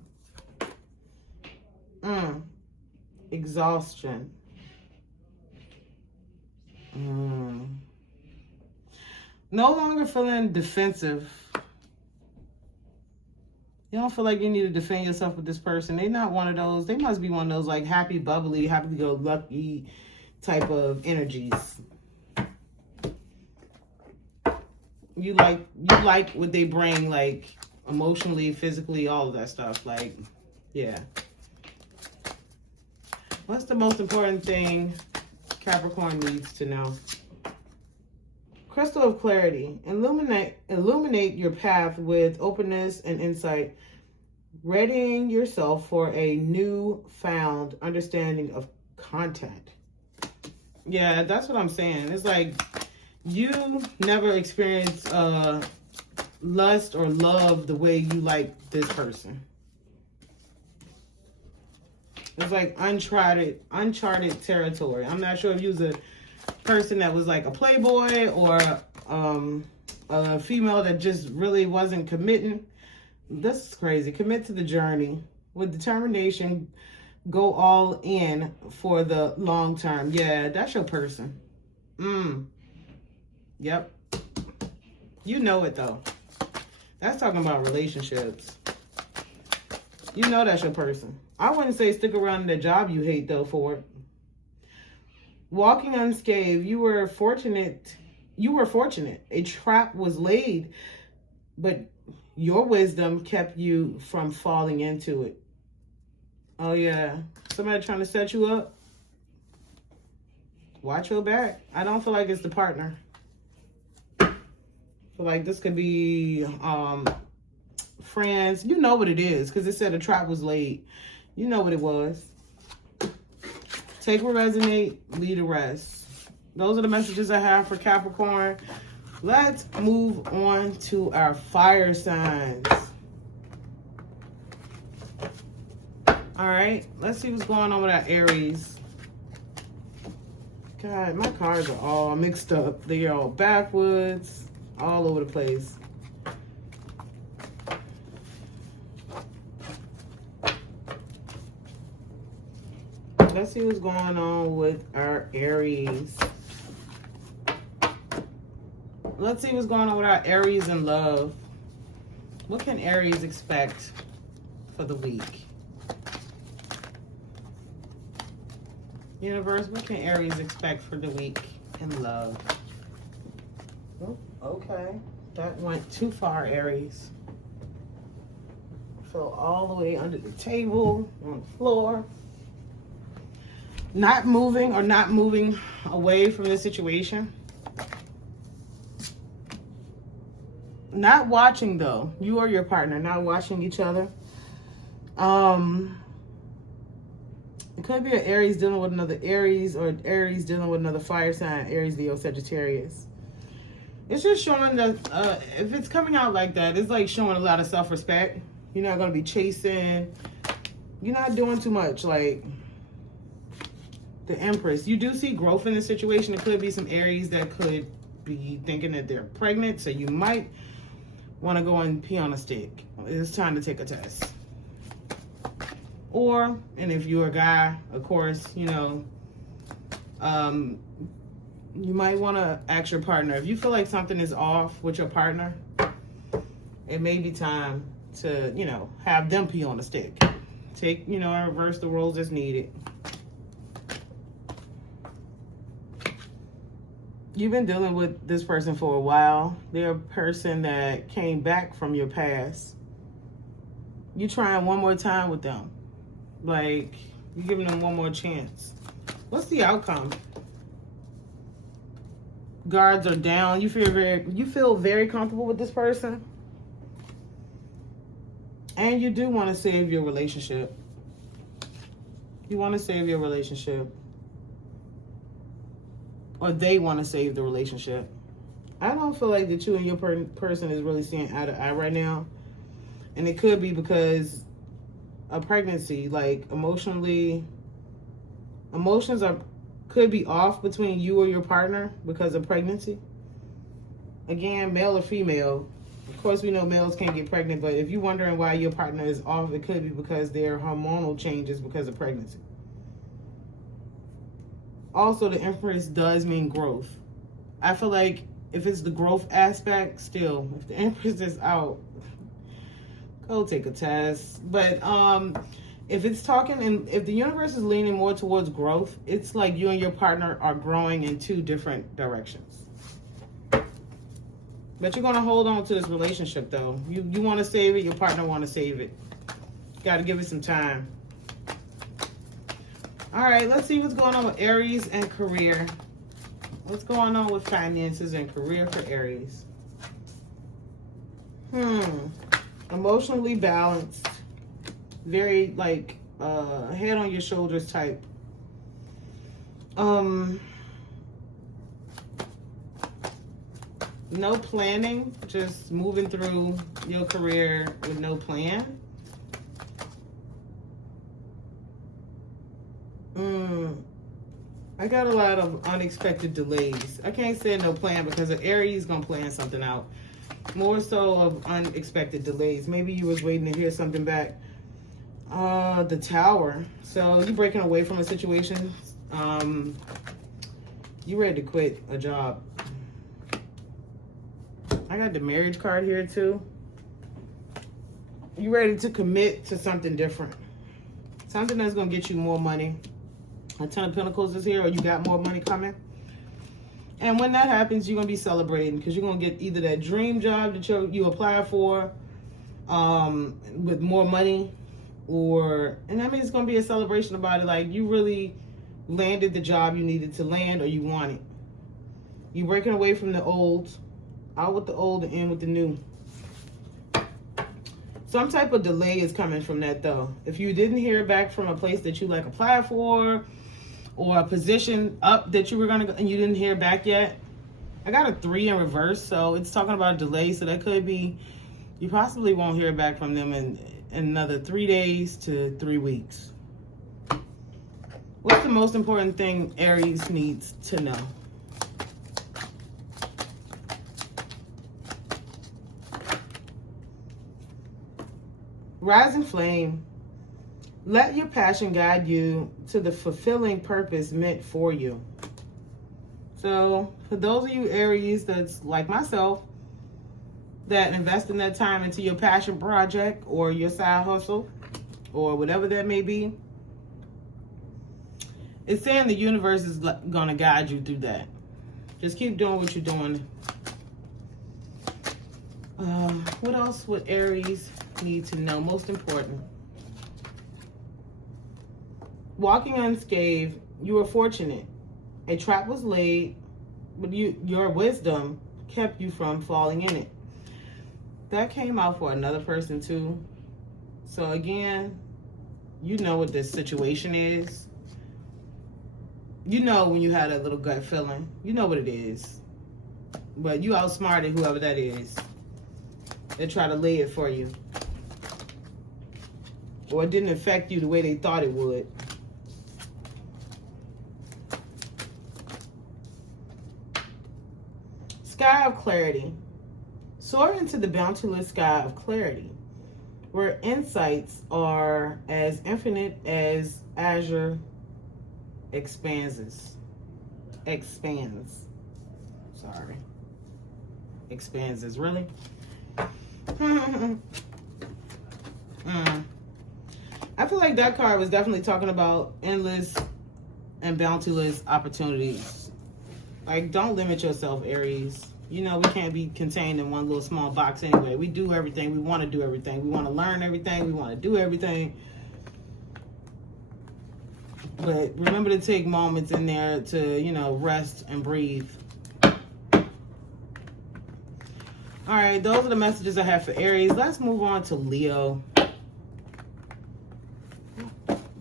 Exhaustion. No longer feeling defensive. You don't feel like you need to defend yourself with this person. They're not one of those. They must be one of those like happy, bubbly, happy-go-lucky type of energies. You like what they bring, like emotionally, physically, all of that stuff. Like, yeah. What's the most important thing Capricorn needs to know? Crystal of Clarity. Illuminate your path with openness and insight, readying yourself for a new-found understanding of content. Yeah, that's what I'm saying. It's like you never experienced lust or love the way you like this person. It's like uncharted territory. I'm not sure if you was a person that was like a playboy or a female that just really wasn't committing. This is crazy. Commit to the journey with determination. Go all in for the long term. Yeah, that's your person. Yep. You know it though. That's talking about relationships. You know that's your person. I wouldn't say stick around in the job you hate though for it. Walking unscathed, you were fortunate. A trap was laid, but your wisdom kept you from falling into it. Oh yeah, somebody trying to set you up. Watch your back. I don't feel like it's the partner. I feel like this could be friends. You know what it is because it said a trap was laid. You know what it was. Take what resonate, leave the rest. Those are the messages I have for Capricorn. Let's move on to our fire signs. All right, let's see what's going on with our Aries. God, my cards are all mixed up. They're all backwards, all over the place. Let's see what's going on with our Aries. Let's see what's going on with our Aries in love. What can Aries expect for the week? Universe, what can Aries expect for the week in love? Oh, okay. That went too far, Aries. Fell all the way under the table, on the floor. Not moving away from the situation. Not watching though. You or your partner not watching each other. It could be an Aries dealing with another Aries, or Aries dealing with another fire sign, Aries, Leo, Sagittarius. It's just showing that if it's coming out like that, it's like showing a lot of self-respect. You're not going to be chasing. You're not doing too much. Like the Empress. You do see growth in the situation. It could be some Aries that could be thinking that they're pregnant. So you might want to go and pee on a stick. It's time to take a test. Or, and if you're a guy, of course, you know, you might want to ask your partner. If you feel like something is off with your partner, it may be time to, you know, have them pee on a stick. Take, you know, and reverse the roles as needed. You've been dealing with this person for a while. They're a person that came back from your past. You're trying one more time with them. Like, you're giving them one more chance. What's the outcome? Guards are down. You feel very comfortable with this person. And you do want to save your relationship. You want to save your relationship. Or they want to save the relationship. I don't feel like that you and your person is really seeing eye to eye right now. And it could be because of pregnancy. Like, emotions could be off between you or your partner because of pregnancy. Again, male or female. Of course, we know males can't get pregnant, but if you're wondering why your partner is off, it could be because there are hormonal changes because of pregnancy. Also, the Empress does mean growth. I feel like if it's the growth aspect, still, if the Empress is out, go take a test. But if it's talking, and if the universe is leaning more towards growth, it's like you and your partner are growing in two different directions. But you're going to hold on to this relationship, though. You want to save it. Your partner want to save it. Got to give it some time. All right, let's see what's going on with Aries and career. What's going on with finances and career for Aries? Emotionally balanced. Very, like, head on your shoulders type. No planning, just moving through your career with no plan. I got a lot of unexpected delays. I can't say no plan because the Aries is going to plan something out. More so of unexpected delays. Maybe you was waiting to hear something back. The Tower. So you breaking away from a situation. You ready to quit a job. I got the marriage card here too. You ready to commit to something different. Something that's going to get you more money. A Ten of Pentacles is here, or you got more money coming. And when that happens, you're going to be celebrating because you're going to get either that dream job that you applied for with more money, and that means it's going to be a celebration about it. Like, you really landed the job you needed to land, or you want it. You're breaking away from the old, out with the old and in with the new. Some type of delay is coming from that, though. If you didn't hear back from a place that you like applied for, or a position up that you were going to go and you didn't hear back yet. I got a 3 in reverse, so it's talking about a delay. So that could be, you possibly won't hear back from them in another 3 days to 3 weeks. What's the most important thing Aries needs to know? Rising flame. Let your passion guide you to the fulfilling purpose meant for you. So for those of you Aries that's like myself, that invest in that time into your passion project or your side hustle or whatever that may be, it's saying the universe is going to guide you through that. Just keep doing what you're doing. What else would Aries need to know? Most important. Walking unscathed, you were fortunate. A trap was laid, but your wisdom kept you from falling in it. That came out for another person too. So again, you know what this situation is. You know when you had a little gut feeling. You know what it is. But you outsmarted whoever that is. They try to lay it for you. Or it didn't affect you the way they thought it would. Sky of clarity. Soar into the boundless sky of clarity, where insights are as infinite as azure expands. Sorry. Expands, really? I feel like that card was definitely talking about endless and boundless opportunities. Like, don't limit yourself, Aries. You know, we can't be contained in one little small box anyway. We do everything. We want to do everything. We want to learn everything. We want to do everything. But remember to take moments in there to, you know, rest and breathe. All right, those are the messages I have for Aries. Let's move on to Leo.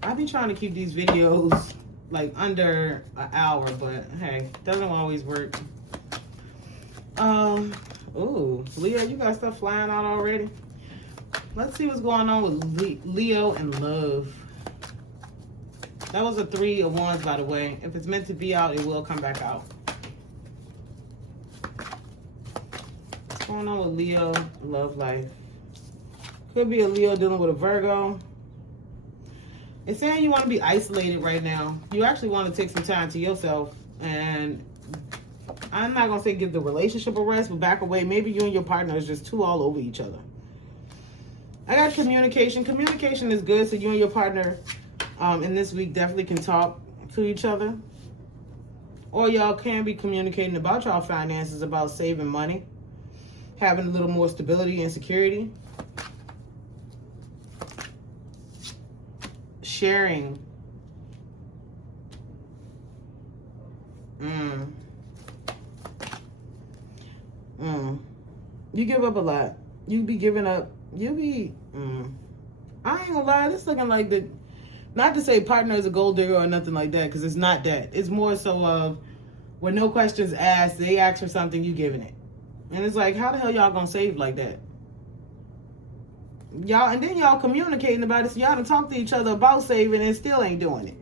I've been trying to keep these videos like under an hour, but hey, doesn't always work. Ooh, Leo, you got stuff flying out already. Let's see what's going on with Leo and love. That was a 3 of Wands, by the way. If it's meant to be out, it will come back out. What's going on with Leo, love life? Could be a Leo dealing with a Virgo. It's saying you want to be isolated right now. You actually want to take some time to yourself. And I'm not going to say give the relationship a rest, but back away. Maybe you and your partner is just too all over each other. I got communication. Communication is good, so you and your partner in this week definitely can talk to each other. Or y'all can be communicating about y'all finances, about saving money, having a little more stability and security. Sharing. You give up a lot. You be giving up. You be. I ain't gonna lie. This looking like the. Not to say partner is a gold digger or nothing like that, because it's not that. It's more so of when no questions asked, they ask for something, you giving it. And it's like, how the hell y'all gonna save like that? Y'all, and then y'all communicating about it, so y'all done talk to each other about saving and still ain't doing it.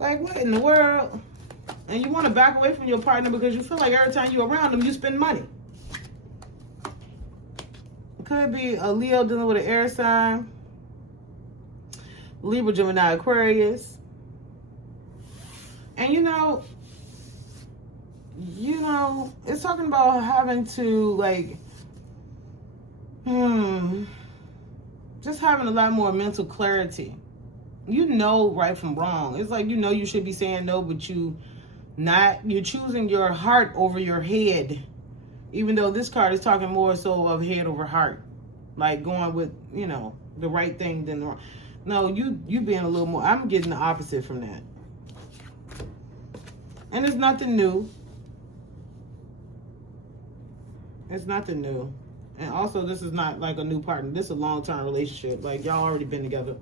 Like, what in the world? And you want to back away from your partner because you feel like every time you're around them, you spend money. It could be a Leo dealing with an air sign. Libra, Gemini, Aquarius. And you know, it's talking about having to, like, just having a lot more mental clarity. You know right from wrong. It's like, you know you should be saying no, but you're choosing your heart over your head. Even though this card is talking more so of head over heart. Like going with, you know, the right thing than the wrong. No, you being a little more, I'm getting the opposite from that. And it's nothing new. It's nothing new. And also, this is not like a new partner. This is a long-term relationship. Like, y'all already been together.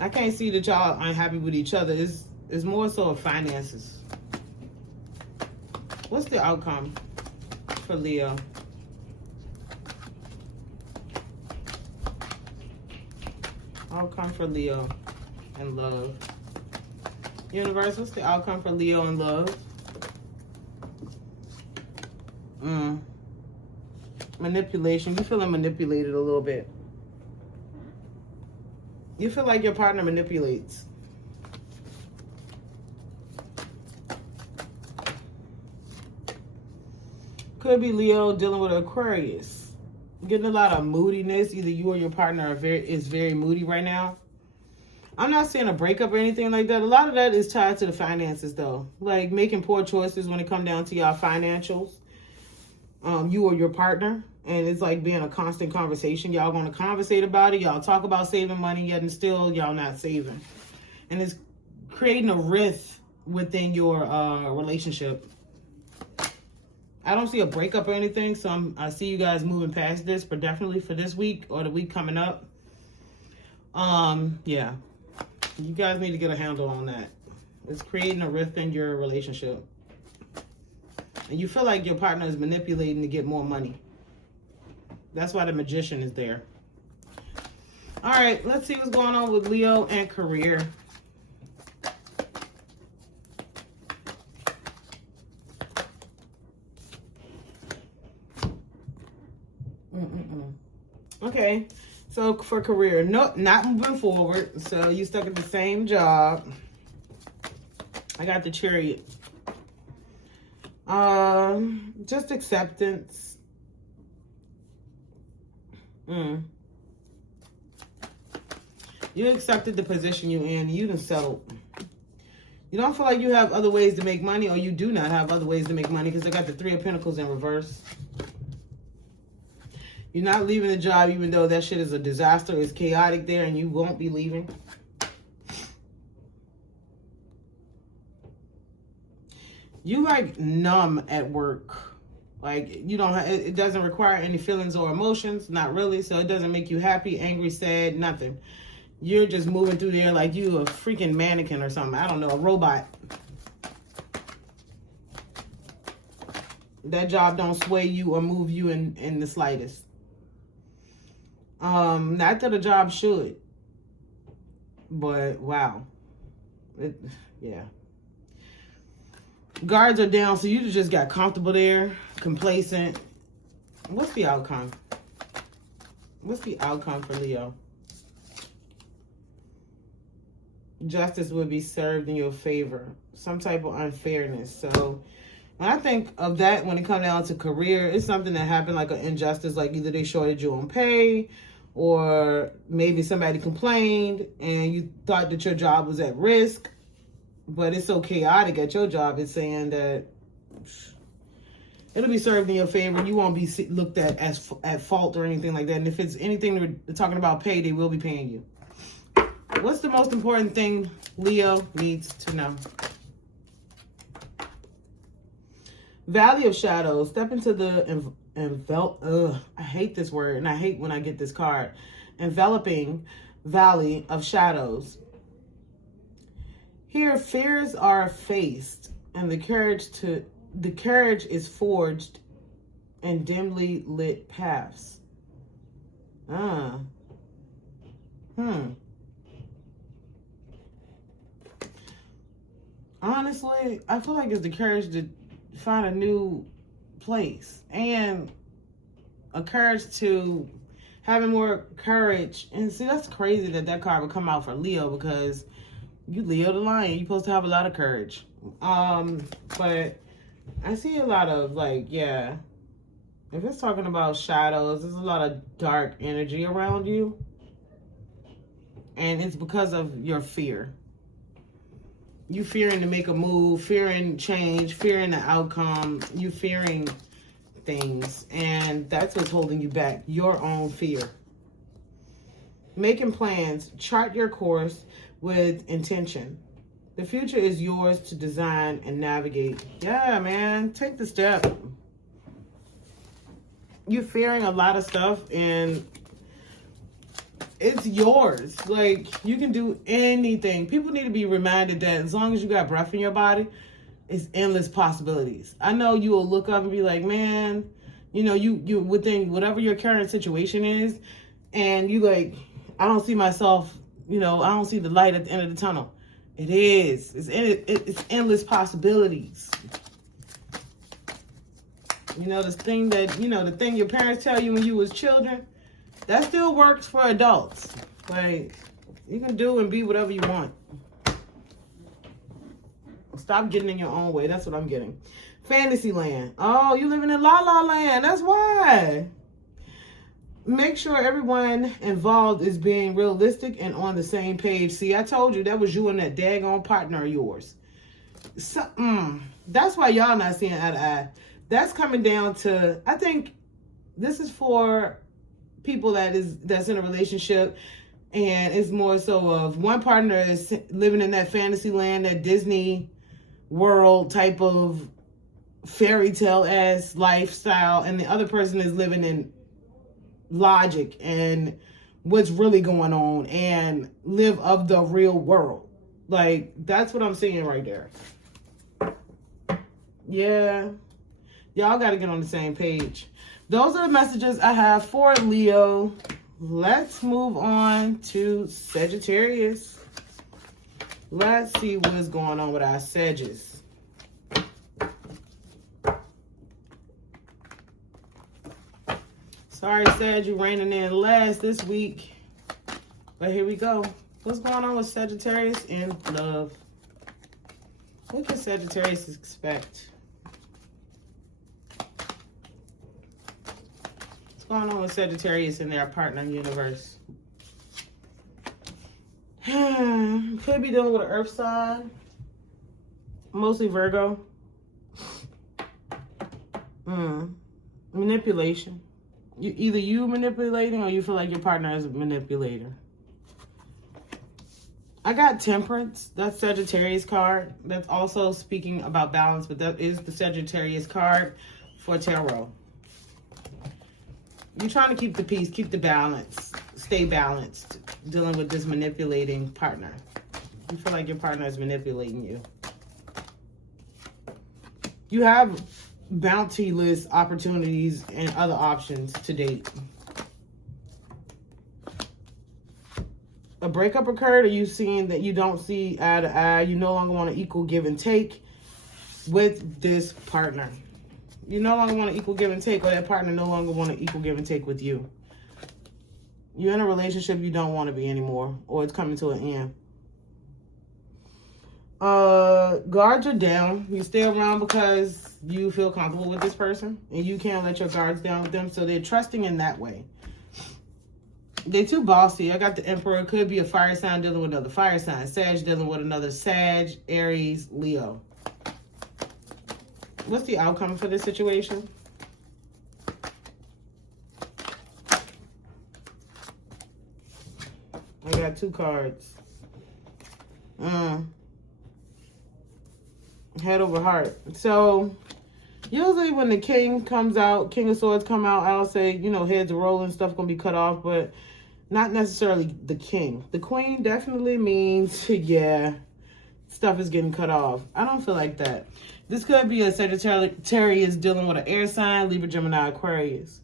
I can't see that y'all unhappy with each other. It's more so of finances. What's the outcome for Leo? Outcome for Leo and love. Universe, what's the outcome for Leo and love? Manipulation. You feeling manipulated a little bit. You feel like your partner manipulates. Could be Leo dealing with Aquarius. Getting a lot of moodiness. Either you or your partner is very moody right now. I'm not saying a breakup or anything like that. A lot of that is tied to the finances, though. Like making poor choices when it comes down to y'all financials. You or your partner. And it's like being a constant conversation. Y'all going to conversate about it. Y'all talk about saving money, yet and still y'all not saving. And it's creating a rift within your relationship. I don't see a breakup or anything, so I see you guys moving past this, but definitely for this week or the week coming up. Yeah. You guys need to get a handle on that. It's creating a rift in your relationship. And you feel like your partner is manipulating to get more money. That's why the Magician is there. All right, let's see what's going on with Leo and career. Okay, so for career, no, not moving forward. So you stuck at the same job. I got the Chariot. Just acceptance. You accepted the position you're in. You done settled. You don't feel like you have other ways to make money, or you do not have other ways to make money, because I got the Three of Pentacles in reverse. You're not leaving the job, even though that shit is a disaster. It's chaotic there, and you won't be leaving. You like numb at work. Like, you don't have, it doesn't require any feelings or emotions. Not really. So it doesn't make you happy, angry, sad, nothing. You're just moving through there like you a freaking mannequin or something. I don't know, a robot. That job don't sway you or move you in the slightest. Not that a job should. But, wow. Yeah. Guards are down, so you just got comfortable there, complacent. What's the outcome? What's the outcome for Leo? Justice will be served in your favor. Some type of unfairness. So when I think of that, when it comes down to career, it's something that happened, like an injustice, like either they shorted you on pay, or maybe somebody complained and you thought that your job was at risk. But it's so chaotic at your job. It's saying that it'll be served in your favor. You won't be looked at as at fault or anything like that. And if it's anything they're talking about pay, they will be paying you. What's the most important thing Leo needs to know? Valley of Shadows. Step into the I hate this word, and I hate when I get this card. Enveloping Valley of Shadows. Here, fears are faced, and the courage is forged in dimly lit paths. Honestly, I feel like it's the courage to find a new place, and a courage to having more courage. And see, that's crazy that card would come out for Leo, because you Leo the Lion, you're supposed to have a lot of courage. But I see a lot of, like, yeah, if it's talking about shadows, there's a lot of dark energy around you. And it's because of your fear. You fearing to make a move, fearing change, fearing the outcome, you fearing things. And that's what's holding you back, your own fear. Making plans, chart your course with intention. The future is yours to design and navigate. Yeah, man, take the step. You're fearing a lot of stuff, and it's yours. Like, you can do anything. People need to be reminded that as long as you got breath in your body, it's endless possibilities. I know you will look up and be like, man, you know, you within whatever your current situation is, and you like, I don't see myself, you know, I don't see the light at the end of the tunnel. It is. It's endless possibilities. You know, the thing your parents tell you when you was children, that still works for adults. Like, you can do and be whatever you want. Stop getting in your own way. That's what I'm getting. Fantasyland. Oh, you living in La La Land. That's why. Make sure everyone involved is being realistic and on the same page. See, I told you that was you and that daggone partner of yours. So, that's why y'all not seeing eye to eye. That's coming down to, I think this is for people that's in a relationship, and it's more so of one partner is living in that fantasy land, that Disney World type of fairy tale ass lifestyle, and the other person is living in logic and what's really going on and live of the real world. Like, that's what I'm seeing right there. Yeah, y'all got to get on the same page. Those are the messages I have for Leo. Let's move on to Sagittarius. Let's see what is going on with our Sagittarius. Sorry, Sag, you reining in last this week. But here we go. What's going on with Sagittarius in love? What can Sagittarius expect? What's going on with Sagittarius in their partner universe? Could be dealing with an earth sign. Mostly Virgo. Manipulation. Either you manipulating or you feel like your partner is a manipulator. I got Temperance. That's Sagittarius card. That's also speaking about balance, but that is the Sagittarius card for tarot. You're trying to keep the peace, keep the balance, stay balanced, dealing with this manipulating partner. You feel like your partner is manipulating you. You have bounty-less opportunities and other options to date. A breakup occurred, or you seeing that you don't see eye to eye, you no longer want an equal give and take with this partner. You no longer want an equal give and take, or that partner no longer want an equal give and take with you. You're in a relationship you don't want to be anymore, or it's coming to an end. Guards are down. You stay around because you feel comfortable with this person, and you can't let your guards down with them, so they're trusting in that way. They're too bossy. I got the Emperor. Could be a fire sign dealing with another fire sign. Sag dealing with another Sag, Aries, Leo. What's the outcome for this situation? I got two cards. Head over heart. So usually when the King comes out, King of Swords come out, I'll say, you know, heads are rolling, stuff gonna be cut off, but not necessarily the King. The Queen definitely means, yeah, stuff is getting cut off. I don't feel like that. This could be a Sagittarius dealing with an air sign, Libra, Gemini, Aquarius.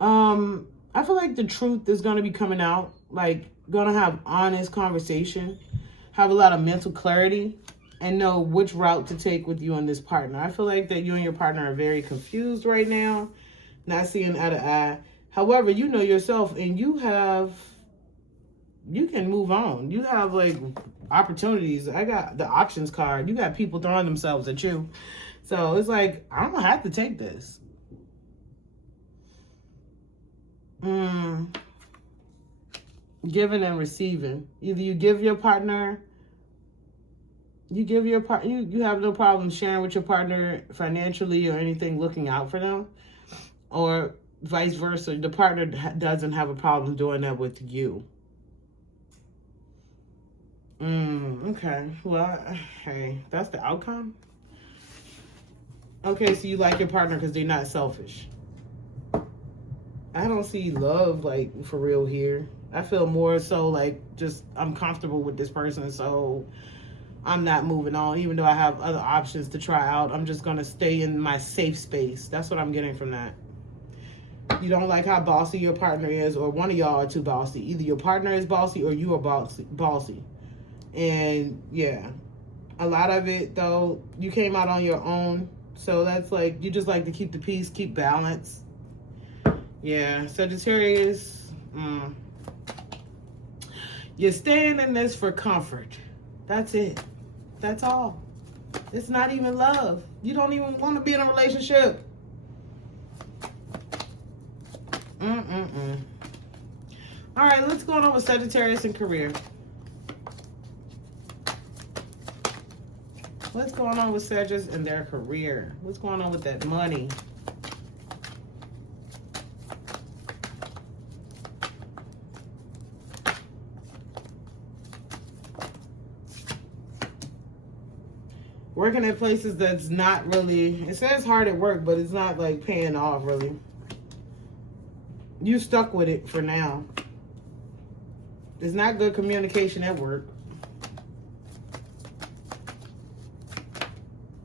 I feel like the truth is gonna be coming out, like gonna have honest conversation, have a lot of mental clarity, and know which route to take with you and this partner. I feel like that you and your partner are very confused right now, not seeing eye to eye. However, you know yourself, and you can move on. You have like opportunities. I got the options card. You got people throwing themselves at you. So it's like, I don't have to take this. Giving and receiving. Either you give your partner, you have no problem sharing with your partner financially or anything, looking out for them, or vice versa. The partner doesn't have a problem doing that with you. Okay. Well, hey, that's the outcome. Okay, so you like your partner because they're not selfish. I don't see love, like, for real here. I feel more so like just I'm comfortable with this person, so I'm not moving on. Even though I have other options to try out, I'm just going to stay in my safe space. That's what I'm getting from that. You don't like how bossy your partner is, or one of y'all are too bossy. Either your partner is bossy or you are bossy. And yeah, a lot of it though, you came out on your own. So that's like, you just like to keep the peace, keep balance. Yeah, Sagittarius, you're staying in this for comfort. That's it. That's all. It's not even love. You don't even want to be in a relationship. All right, let's go on with Sagittarius and career. What's going on with Sagittarius and their career? What's going on with that money? Working at places that's not really, it says hard at work, but it's not like paying off really. You stuck with it for now. It's not good communication at work.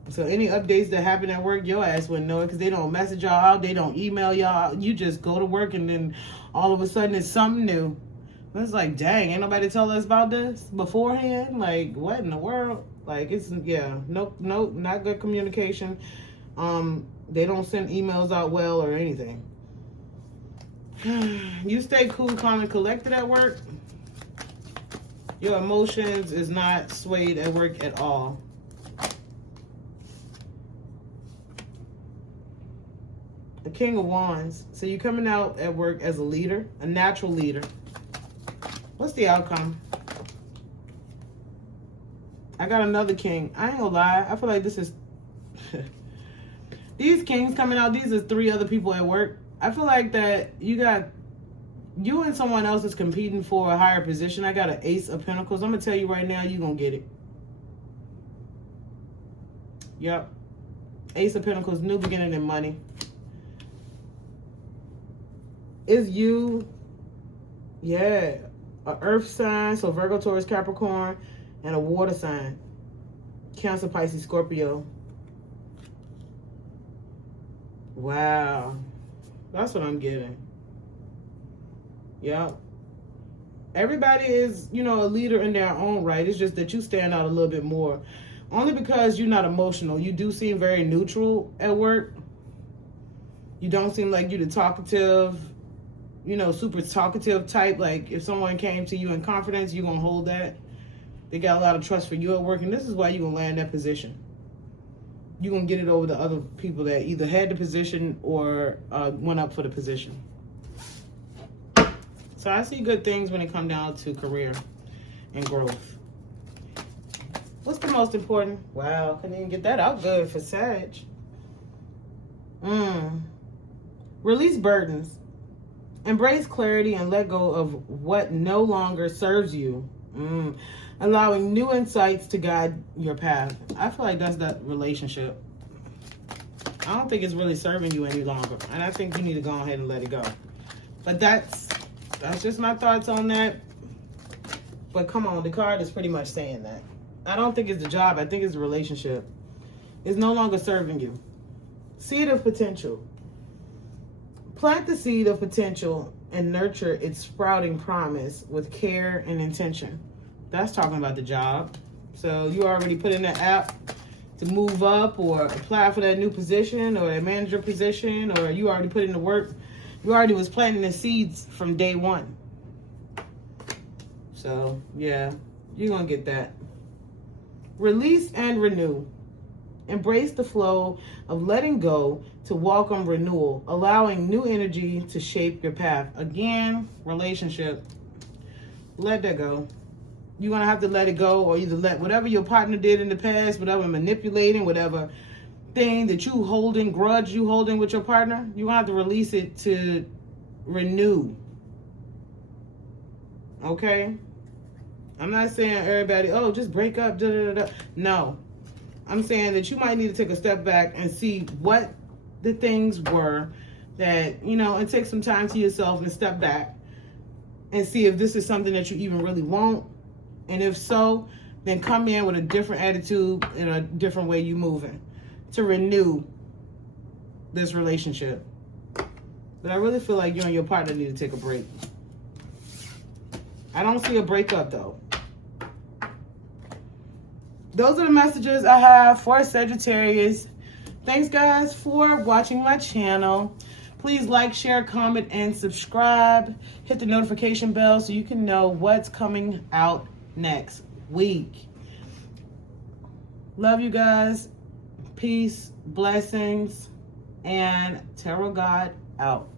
So any updates that happen at work, your ass wouldn't know it because they don't message y'all out. They don't email y'all out. You just go to work and then all of a sudden it's something new. It's like, dang, ain't nobody tell us about this beforehand? Like, what in the world? Like, it's, yeah, nope, not good communication. They don't send emails out well or anything. You stay cool, calm, and collected at work. Your emotions is not swayed at work at all. The King of Wands. So you're coming out at work as a leader, a natural leader. What's the outcome? I got another king. I ain't gonna lie. I feel like this is... These kings coming out, these are 3 other people at work. I feel like that you and someone else is competing for a higher position. I got an Ace of Pentacles. I'm going to tell you right now, you're going to get it. Yep. Ace of Pentacles, new beginning in money. Is you, yeah, a earth sign, so Virgo, Taurus, Capricorn, and a water sign. Cancer, Pisces, Scorpio. Wow. That's what I'm getting. Yep. Everybody is, a leader in their own right. It's just that you stand out a little bit more. Only because you're not emotional. You do seem very neutral at work. You don't seem like you're the talkative, super talkative type. Like, if someone came to you in confidence, you're going to hold that. They got a lot of trust for you at work, and this is why you're going to land that position. You're going to get it over the other people that either had the position or went up for the position. So I see good things when it comes down to career and growth. What's the most important? Wow, couldn't even get that out good for Sag. Release burdens. Embrace clarity and let go of what no longer serves you. Allowing new insights to guide your path. I feel like that's that relationship. I don't think it's really serving you any longer. And I think you need to go ahead and let it go. But that's just my thoughts on that. But come on, the card is pretty much saying that. I don't think it's the job. I think it's the relationship. It's no longer serving you. Seed of potential. Plant the seed of potential and nurture its sprouting promise with care and intention. That's talking about the job. So you already put in the app to move up or apply for that new position or that manager position, or you already put in the work. You already was planting the seeds from day one. So yeah, you're going to get that. Release and renew. Embrace the flow of letting go to welcome renewal, allowing new energy to shape your path. Again, relationship. Let that go. You're going to have to let it go, or either let whatever your partner did in the past, whatever manipulating, whatever thing that you holding, grudge you holding with your partner, you're going to have to release it to renew. Okay? I'm not saying everybody, just break up, No. I'm saying that you might need to take a step back and see what the things were that, and take some time to yourself and step back and see if this is something that you even really want. And if so, then come in with a different attitude and a different way you moving to renew this relationship. But I really feel like you and your partner need to take a break. I don't see a breakup though. Those are the messages I have for Sagittarius. Thanks guys for watching my channel. Please like, share, comment, and subscribe. Hit the notification bell so you can know what's coming out next week. Love you guys. Peace, blessings, and Tarot God out.